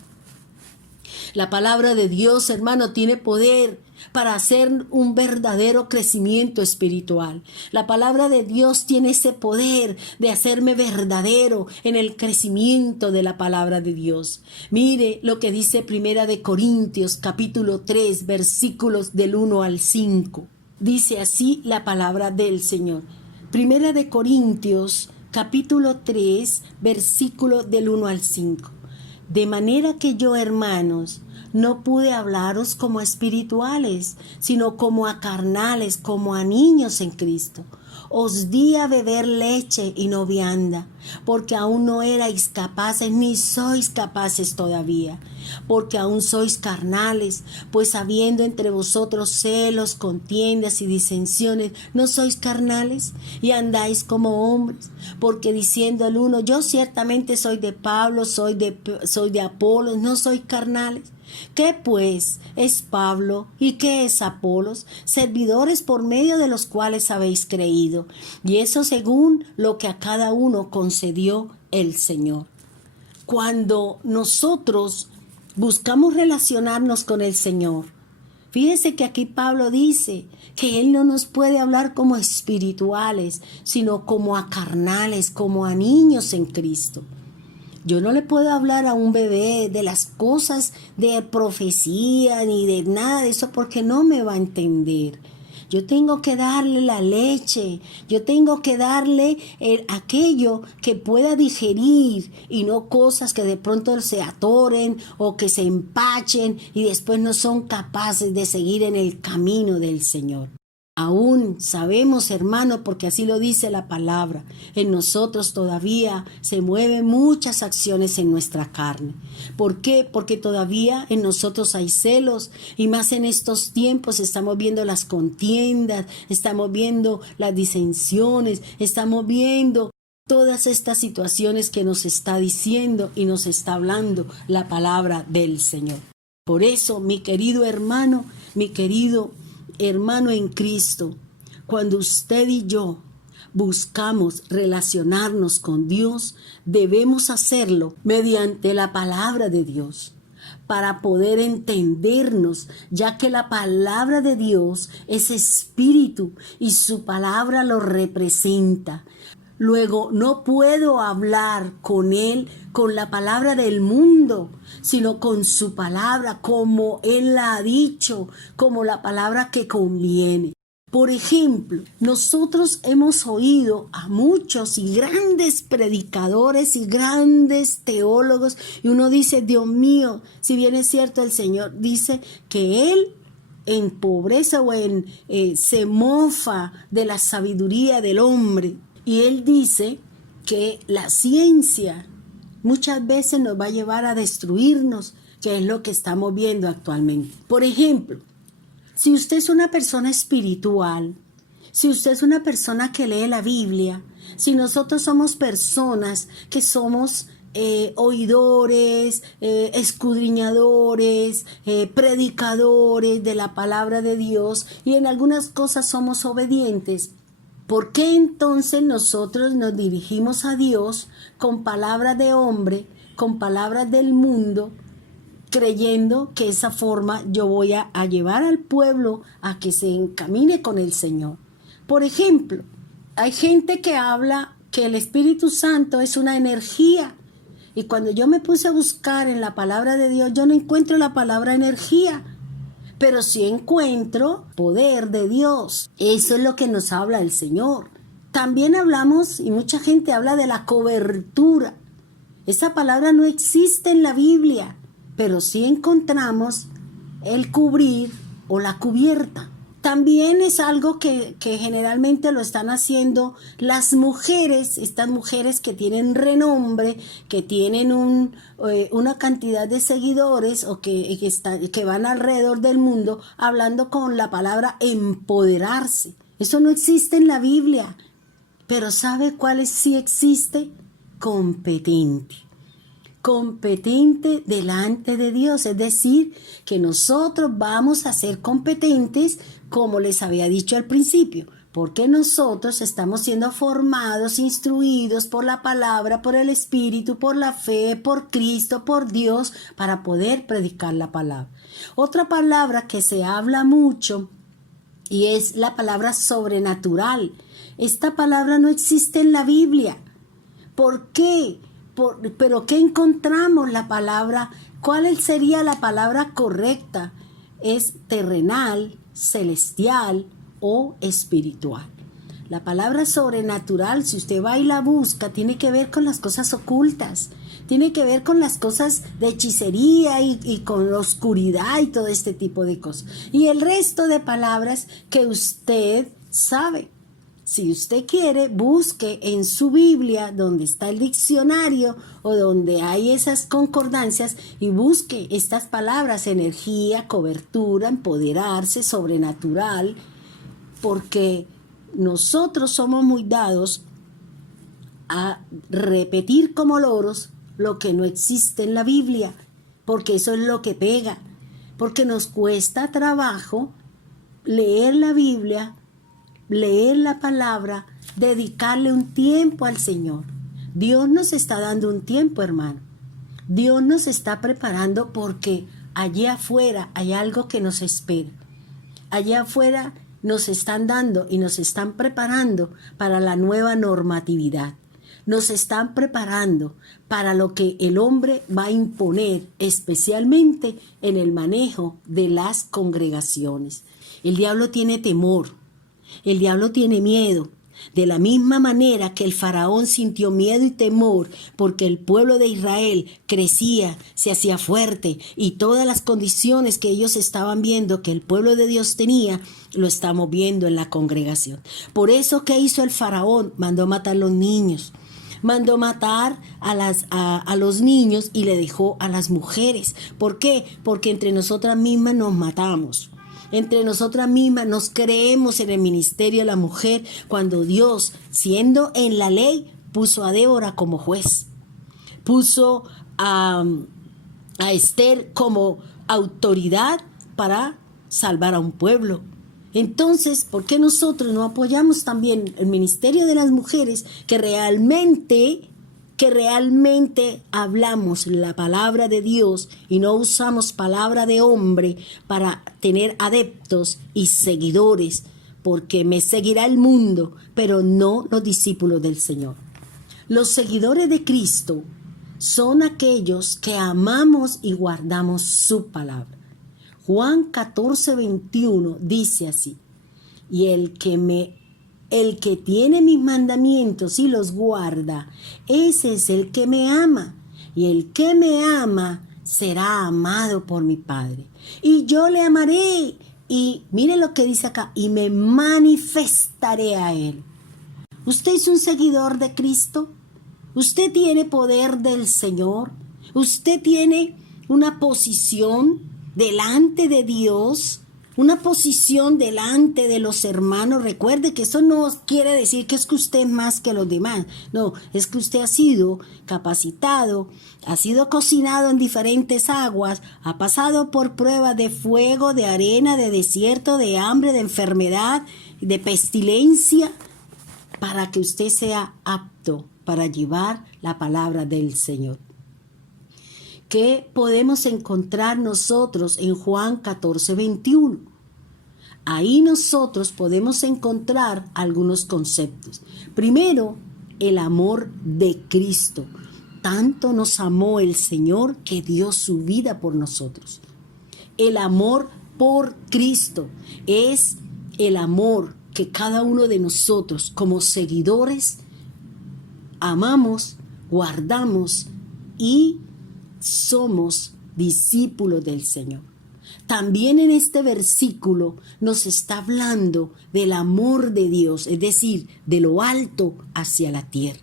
La palabra de Dios, hermano, tiene poder para hacer un verdadero crecimiento espiritual. La palabra de Dios tiene ese poder de hacerme verdadero en el crecimiento de la palabra de Dios. Mire lo que dice Primera de Corintios, capítulo 3, versículos del 1 al 5. Dice así la palabra del Señor. Primera de Corintios, capítulo 3, versículo del 1 al 5. De manera que yo, hermanos, no pude hablaros como a espirituales, sino como a carnales, como a niños en Cristo. Os di a beber leche y no vianda, porque aún no erais capaces, ni sois capaces todavía, porque aún sois carnales, pues habiendo entre vosotros celos, contiendas y disensiones, ¿no sois carnales? Y andáis como hombres, porque diciendo el uno, yo ciertamente soy de Pablo, soy de Apolos, ¿no sois carnales? ¿Qué pues es Pablo y qué es Apolos? Servidores por medio de los cuales habéis creído, y eso según lo que a cada uno concedió el Señor. Cuando nosotros buscamos relacionarnos con el Señor, fíjese que aquí Pablo dice que Él no nos puede hablar como espirituales, sino como a carnales, como a niños en Cristo. Yo no le puedo hablar a un bebé de las cosas de profecía ni de nada de eso porque no me va a entender. Yo tengo que darle la leche, yo tengo que darle aquello que pueda digerir y no cosas que de pronto se atoren o que se empachen y después no son capaces de seguir en el camino del Señor. Aún sabemos, hermano, porque así lo dice la palabra, en nosotros todavía se mueven muchas acciones en nuestra carne. ¿Por qué? Porque todavía en nosotros hay celos y más en estos tiempos estamos viendo las contiendas, estamos viendo las disensiones, estamos viendo todas estas situaciones que nos está diciendo y nos está hablando la palabra del Señor. Por eso, mi querido hermano en Cristo, cuando usted y yo buscamos relacionarnos con Dios, debemos hacerlo mediante la palabra de Dios para poder entendernos, ya que la palabra de Dios es espíritu y su palabra lo representa. Luego, no puedo hablar con Él con la palabra del mundo, sino con su palabra, como Él la ha dicho, como la palabra que conviene. Por ejemplo, nosotros hemos oído a muchos y grandes predicadores y grandes teólogos, y uno dice, Dios mío, si bien es cierto, el Señor dice que Él en pobreza o se mofa de la sabiduría del hombre. Y Él dice que la ciencia muchas veces nos va a llevar a destruirnos, que es lo que estamos viendo actualmente. Por ejemplo, si usted es una persona espiritual, si usted es una persona que lee la Biblia, si nosotros somos personas que somos oidores, escudriñadores, predicadores de la palabra de Dios y en algunas cosas somos obedientes, ¿por qué entonces nosotros nos dirigimos a Dios con palabras de hombre, con palabras del mundo, creyendo que esa forma yo voy a llevar al pueblo a que se encamine con el Señor? Por ejemplo, hay gente que habla que el Espíritu Santo es una energía. Y cuando yo me puse a buscar en la palabra de Dios, yo no encuentro la palabra energía, pero sí encuentro poder de Dios. Eso es lo que nos habla el Señor. También hablamos, y mucha gente habla de la cobertura. Esa palabra no existe en la Biblia, pero sí encontramos el cubrir o la cubierta. También es algo que generalmente lo están haciendo las mujeres, estas mujeres que tienen renombre, que tienen una cantidad de seguidores o que van alrededor del mundo hablando con la palabra empoderarse. Eso no existe en la Biblia, pero ¿sabe cuál sí existe? Competente. competente delante de Dios, es decir, que nosotros vamos a ser competentes, como les había dicho al principio, porque nosotros estamos siendo formados, instruidos por la palabra, por el Espíritu, por la fe, por Cristo, por Dios, para poder predicar la palabra. Otra palabra que se habla mucho y es la palabra sobrenatural. Esta palabra no existe en la Biblia. ¿Por qué? ¿Pero qué encontramos la palabra? ¿Cuál sería la palabra correcta? Es terrenal, celestial o espiritual. La palabra sobrenatural, si usted va y la busca, tiene que ver con las cosas ocultas, tiene que ver con las cosas de hechicería y con la oscuridad y todo este tipo de cosas. Y el resto de palabras que usted sabe. Si usted quiere, busque en su Biblia donde está el diccionario o donde hay esas concordancias y busque estas palabras: energía, cobertura, empoderarse, sobrenatural, porque nosotros somos muy dados a repetir como loros lo que no existe en la Biblia, porque eso es lo que pega, porque nos cuesta trabajo leer la Biblia, leer la palabra, dedicarle un tiempo al Señor. Dios nos está dando un tiempo, hermano. Dios nos está preparando porque allá afuera hay algo que nos espera. Allá afuera nos están dando y nos están preparando para la nueva normatividad. Nos están preparando para lo que el hombre va a imponer, especialmente en el manejo de las congregaciones. El diablo tiene temor. El diablo tiene miedo, de la misma manera que el faraón sintió miedo y temor porque el pueblo de Israel crecía, se hacía fuerte y todas las condiciones que ellos estaban viendo que el pueblo de Dios tenía, lo estamos viendo en la congregación. Por eso, ¿qué hizo el faraón? Mandó matar a los niños. Mandó matar a los niños y le dejó a las mujeres. ¿Por qué? Porque entre nosotras mismas nos matamos. Entre nosotras mismas nos creemos en el ministerio de la mujer cuando Dios, siendo en la ley, puso a Débora como juez. Puso a Esther como autoridad para salvar a un pueblo. Entonces, ¿por qué nosotros no apoyamos también el ministerio de las mujeres que realmente hablamos la palabra de Dios y no usamos palabra de hombre para tener adeptos y seguidores? Porque me seguirá el mundo, pero no los discípulos del Señor. Los seguidores de Cristo son aquellos que amamos y guardamos su palabra. Juan 14:21 dice así: y el que tiene mis mandamientos y los guarda, ese es el que me ama. Y el que me ama será amado por mi Padre. Y yo le amaré. Y mire lo que dice acá: y me manifestaré a él. ¿Usted es un seguidor de Cristo? ¿Usted tiene poder del Señor? ¿Usted tiene una posición delante de Dios? Una posición delante de los hermanos. Recuerde que eso no quiere decir que es que usted es más que los demás. No, es que usted ha sido capacitado, ha sido cocinado en diferentes aguas, ha pasado por pruebas de fuego, de arena, de desierto, de hambre, de enfermedad, de pestilencia, para que usted sea apto para llevar la palabra del Señor. ¿Qué podemos encontrar nosotros en Juan 14:21? Ahí nosotros podemos encontrar algunos conceptos. Primero, el amor de Cristo. Tanto nos amó el Señor que dio su vida por nosotros. El amor por Cristo es el amor que cada uno de nosotros como seguidores amamos, guardamos y somos discípulos del Señor. También en este versículo nos está hablando del amor de Dios, es decir, de lo alto hacia la tierra.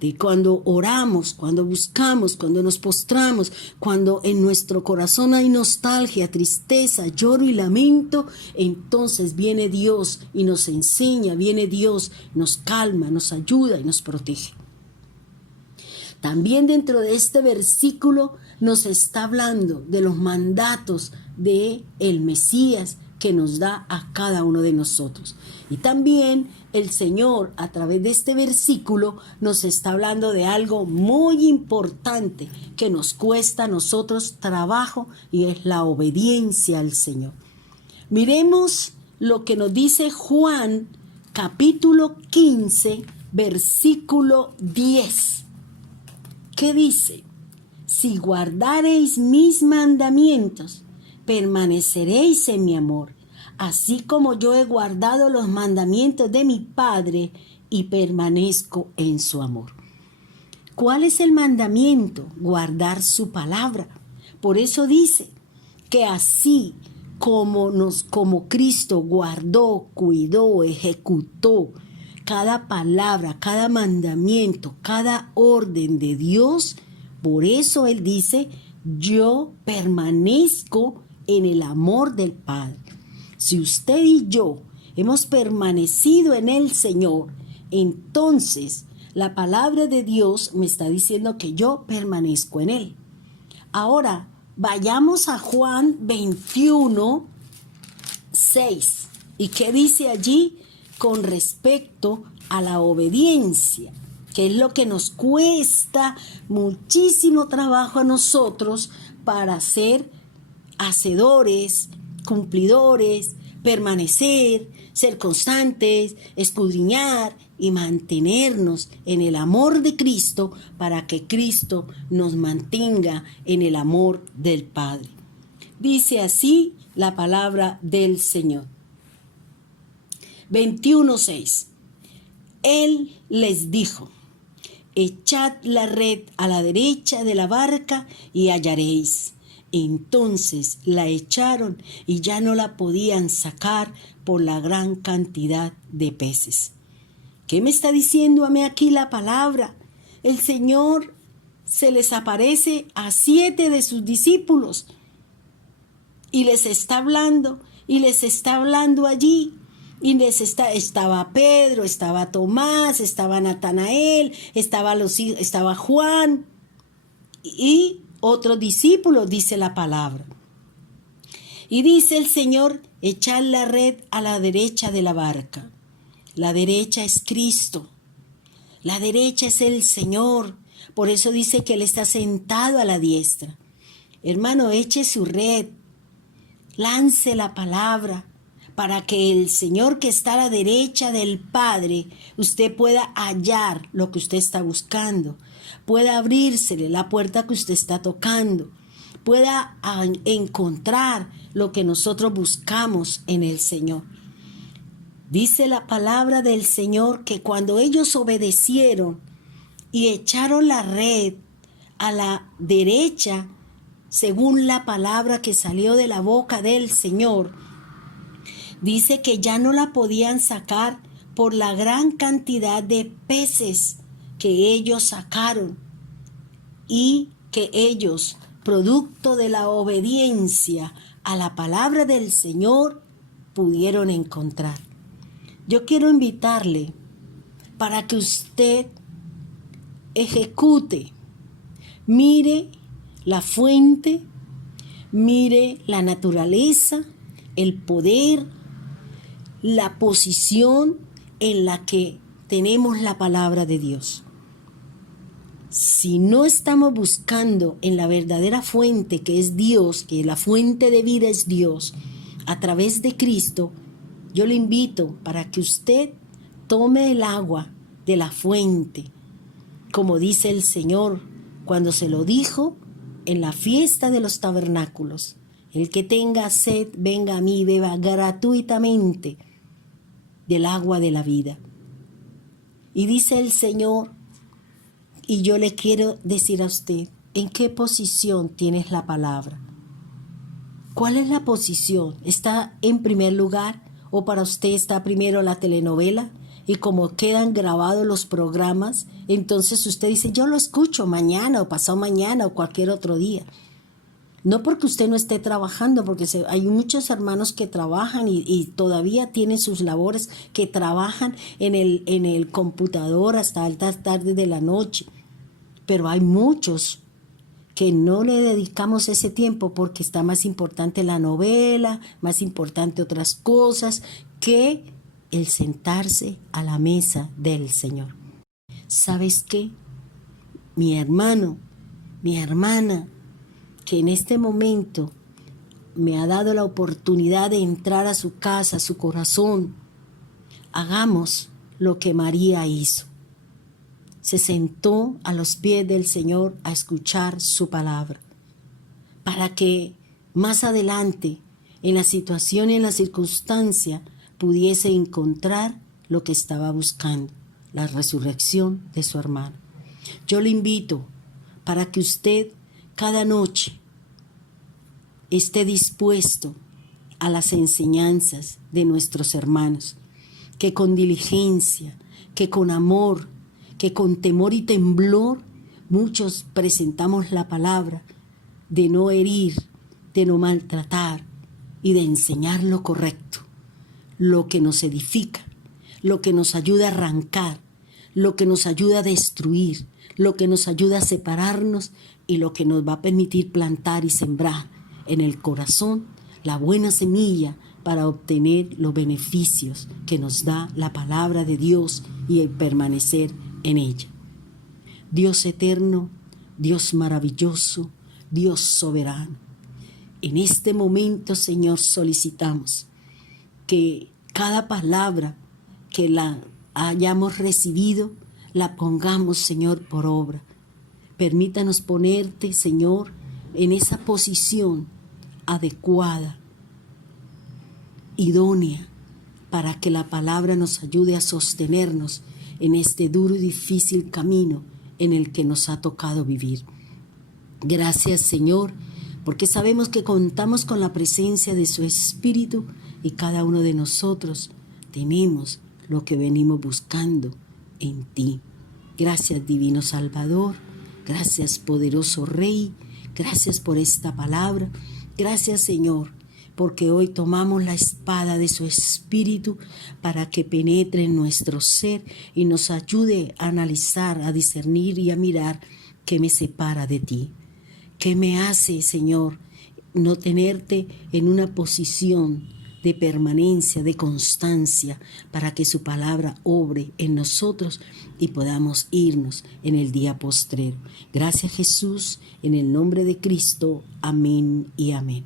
De cuando oramos, cuando buscamos, cuando nos postramos, cuando en nuestro corazón hay nostalgia, tristeza, lloro y lamento, entonces viene Dios y nos enseña, viene Dios, nos calma, nos ayuda y nos protege. También dentro de este versículo nos está hablando de los mandatos de el Mesías que nos da a cada uno de nosotros. Y también el Señor, a través de este versículo, nos está hablando de algo muy importante que nos cuesta a nosotros trabajo, y es la obediencia al Señor. Miremos lo que nos dice Juan, capítulo 15, versículo 10. ¿Qué dice? Si guardareis mis mandamientos, permaneceréis en mi amor, así como yo he guardado los mandamientos de mi Padre y permanezco en su amor. ¿Cuál es el mandamiento? Guardar su palabra. Por eso dice que así como Cristo guardó, cuidó, ejecutó cada palabra, cada mandamiento, cada orden de Dios, por eso Él dice, yo permanezco en el amor del Padre. Si usted y yo hemos permanecido en el Señor, entonces la palabra de Dios me está diciendo que yo permanezco en Él. Ahora, vayamos a Juan 21, 6. ¿Y qué dice allí con respecto a la obediencia? Que es lo que nos cuesta muchísimo trabajo a nosotros para ser hacedores, cumplidores, permanecer, ser constantes, escudriñar y mantenernos en el amor de Cristo para que Cristo nos mantenga en el amor del Padre. Dice así la palabra del Señor. 21:6. Él les dijo: echad la red a la derecha de la barca y hallaréis. Entonces la echaron y ya no la podían sacar por la gran cantidad de peces. ¿Qué me está diciendo a mí aquí la palabra? El Señor se les aparece a 7 de sus discípulos y les está hablando allí. Y estaba Pedro, estaba Tomás, estaba Natanael, estaba Juan y otros discípulos, dice la palabra. Y dice el Señor, echad la red a la derecha de la barca. La derecha es Cristo. La derecha es el Señor. Por eso dice que Él está sentado a la diestra. Hermano, eche su red, lance la palabra, para que el Señor que está a la derecha del Padre, usted pueda hallar lo que usted está buscando, pueda abrírsele la puerta que usted está tocando, pueda encontrar lo que nosotros buscamos en el Señor. Dice la palabra del Señor que cuando ellos obedecieron y echaron la red a la derecha, según la palabra que salió de la boca del Señor, dice que ya no la podían sacar por la gran cantidad de peces que ellos sacaron y que ellos, producto de la obediencia a la palabra del Señor, pudieron encontrar. Yo quiero invitarle para que usted ejecute, mire la fuente, mire la naturaleza, el poder, la posición en la que tenemos la palabra de Dios. Si no estamos buscando en la verdadera fuente que es Dios, que la fuente de vida es Dios, a través de Cristo, yo le invito para que usted tome el agua de la fuente, como dice el Señor cuando se lo dijo en la fiesta de los tabernáculos. El que tenga sed, venga a mí y beba gratuitamente del agua de la vida. Y dice el Señor, y yo le quiero decir a usted, ¿en qué posición tienes la palabra? ¿Cuál es la posición? ¿Está en primer lugar o para usted está primero la telenovela? Y como quedan grabados los programas, entonces usted dice, yo lo escucho mañana o pasado mañana o cualquier otro día. No porque usted no esté trabajando, porque hay muchos hermanos que trabajan y todavía tienen sus labores, que trabajan en el computador hasta altas tardes de la noche. Pero hay muchos que no le dedicamos ese tiempo porque está más importante la novela, más importante otras cosas que el sentarse a la mesa del Señor. ¿Sabes qué? Mi hermano, mi hermana, que en este momento me ha dado la oportunidad de entrar a su casa, a su corazón, hagamos lo que María hizo. Se sentó a los pies del Señor a escuchar su palabra, para que más adelante, en la situación y en la circunstancia, pudiese encontrar lo que estaba buscando, la resurrección de su hermano. Yo le invito para que usted cada noche esté dispuesto a las enseñanzas de nuestros hermanos, que con diligencia, que con amor, que con temor y temblor muchos presentamos la palabra de no herir, de no maltratar y de enseñar lo correcto, lo que nos edifica, lo que nos ayuda a arrancar, lo que nos ayuda a destruir, lo que nos ayuda a separarnos y lo que nos va a permitir plantar y sembrar en el corazón la buena semilla para obtener los beneficios que nos da la palabra de Dios y el permanecer en ella. Dios eterno, Dios maravilloso, Dios soberano. En este momento, Señor, solicitamos que cada palabra que la hayamos recibido, la pongamos, Señor, por obra. Permítanos ponerte, Señor, en esa posición adecuada, idónea, para que la palabra nos ayude a sostenernos en este duro y difícil camino en el que nos ha tocado vivir. Gracias, Señor, porque sabemos que contamos con la presencia de su Espíritu y cada uno de nosotros tenemos lo que venimos buscando en ti. Gracias, Divino Salvador. Gracias, poderoso Rey. Gracias por esta palabra. Gracias, Señor, porque hoy tomamos la espada de su Espíritu para que penetre en nuestro ser y nos ayude a analizar, a discernir y a mirar qué me separa de ti. ¿Qué me hace, Señor, no tenerte en una posición de permanencia, de constancia, para que su palabra obre en nosotros y podamos irnos en el día postrero? Gracias, Jesús, en el nombre de Cristo. Amén y amén.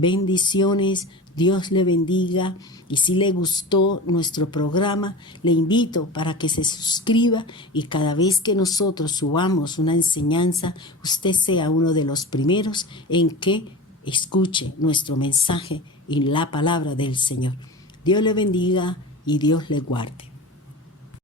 Bendiciones, Dios le bendiga, y si le gustó nuestro programa, le invito para que se suscriba y cada vez que nosotros subamos una enseñanza, usted sea uno de los primeros en que escuche nuestro mensaje y la palabra del Señor. Dios le bendiga y Dios le guarde.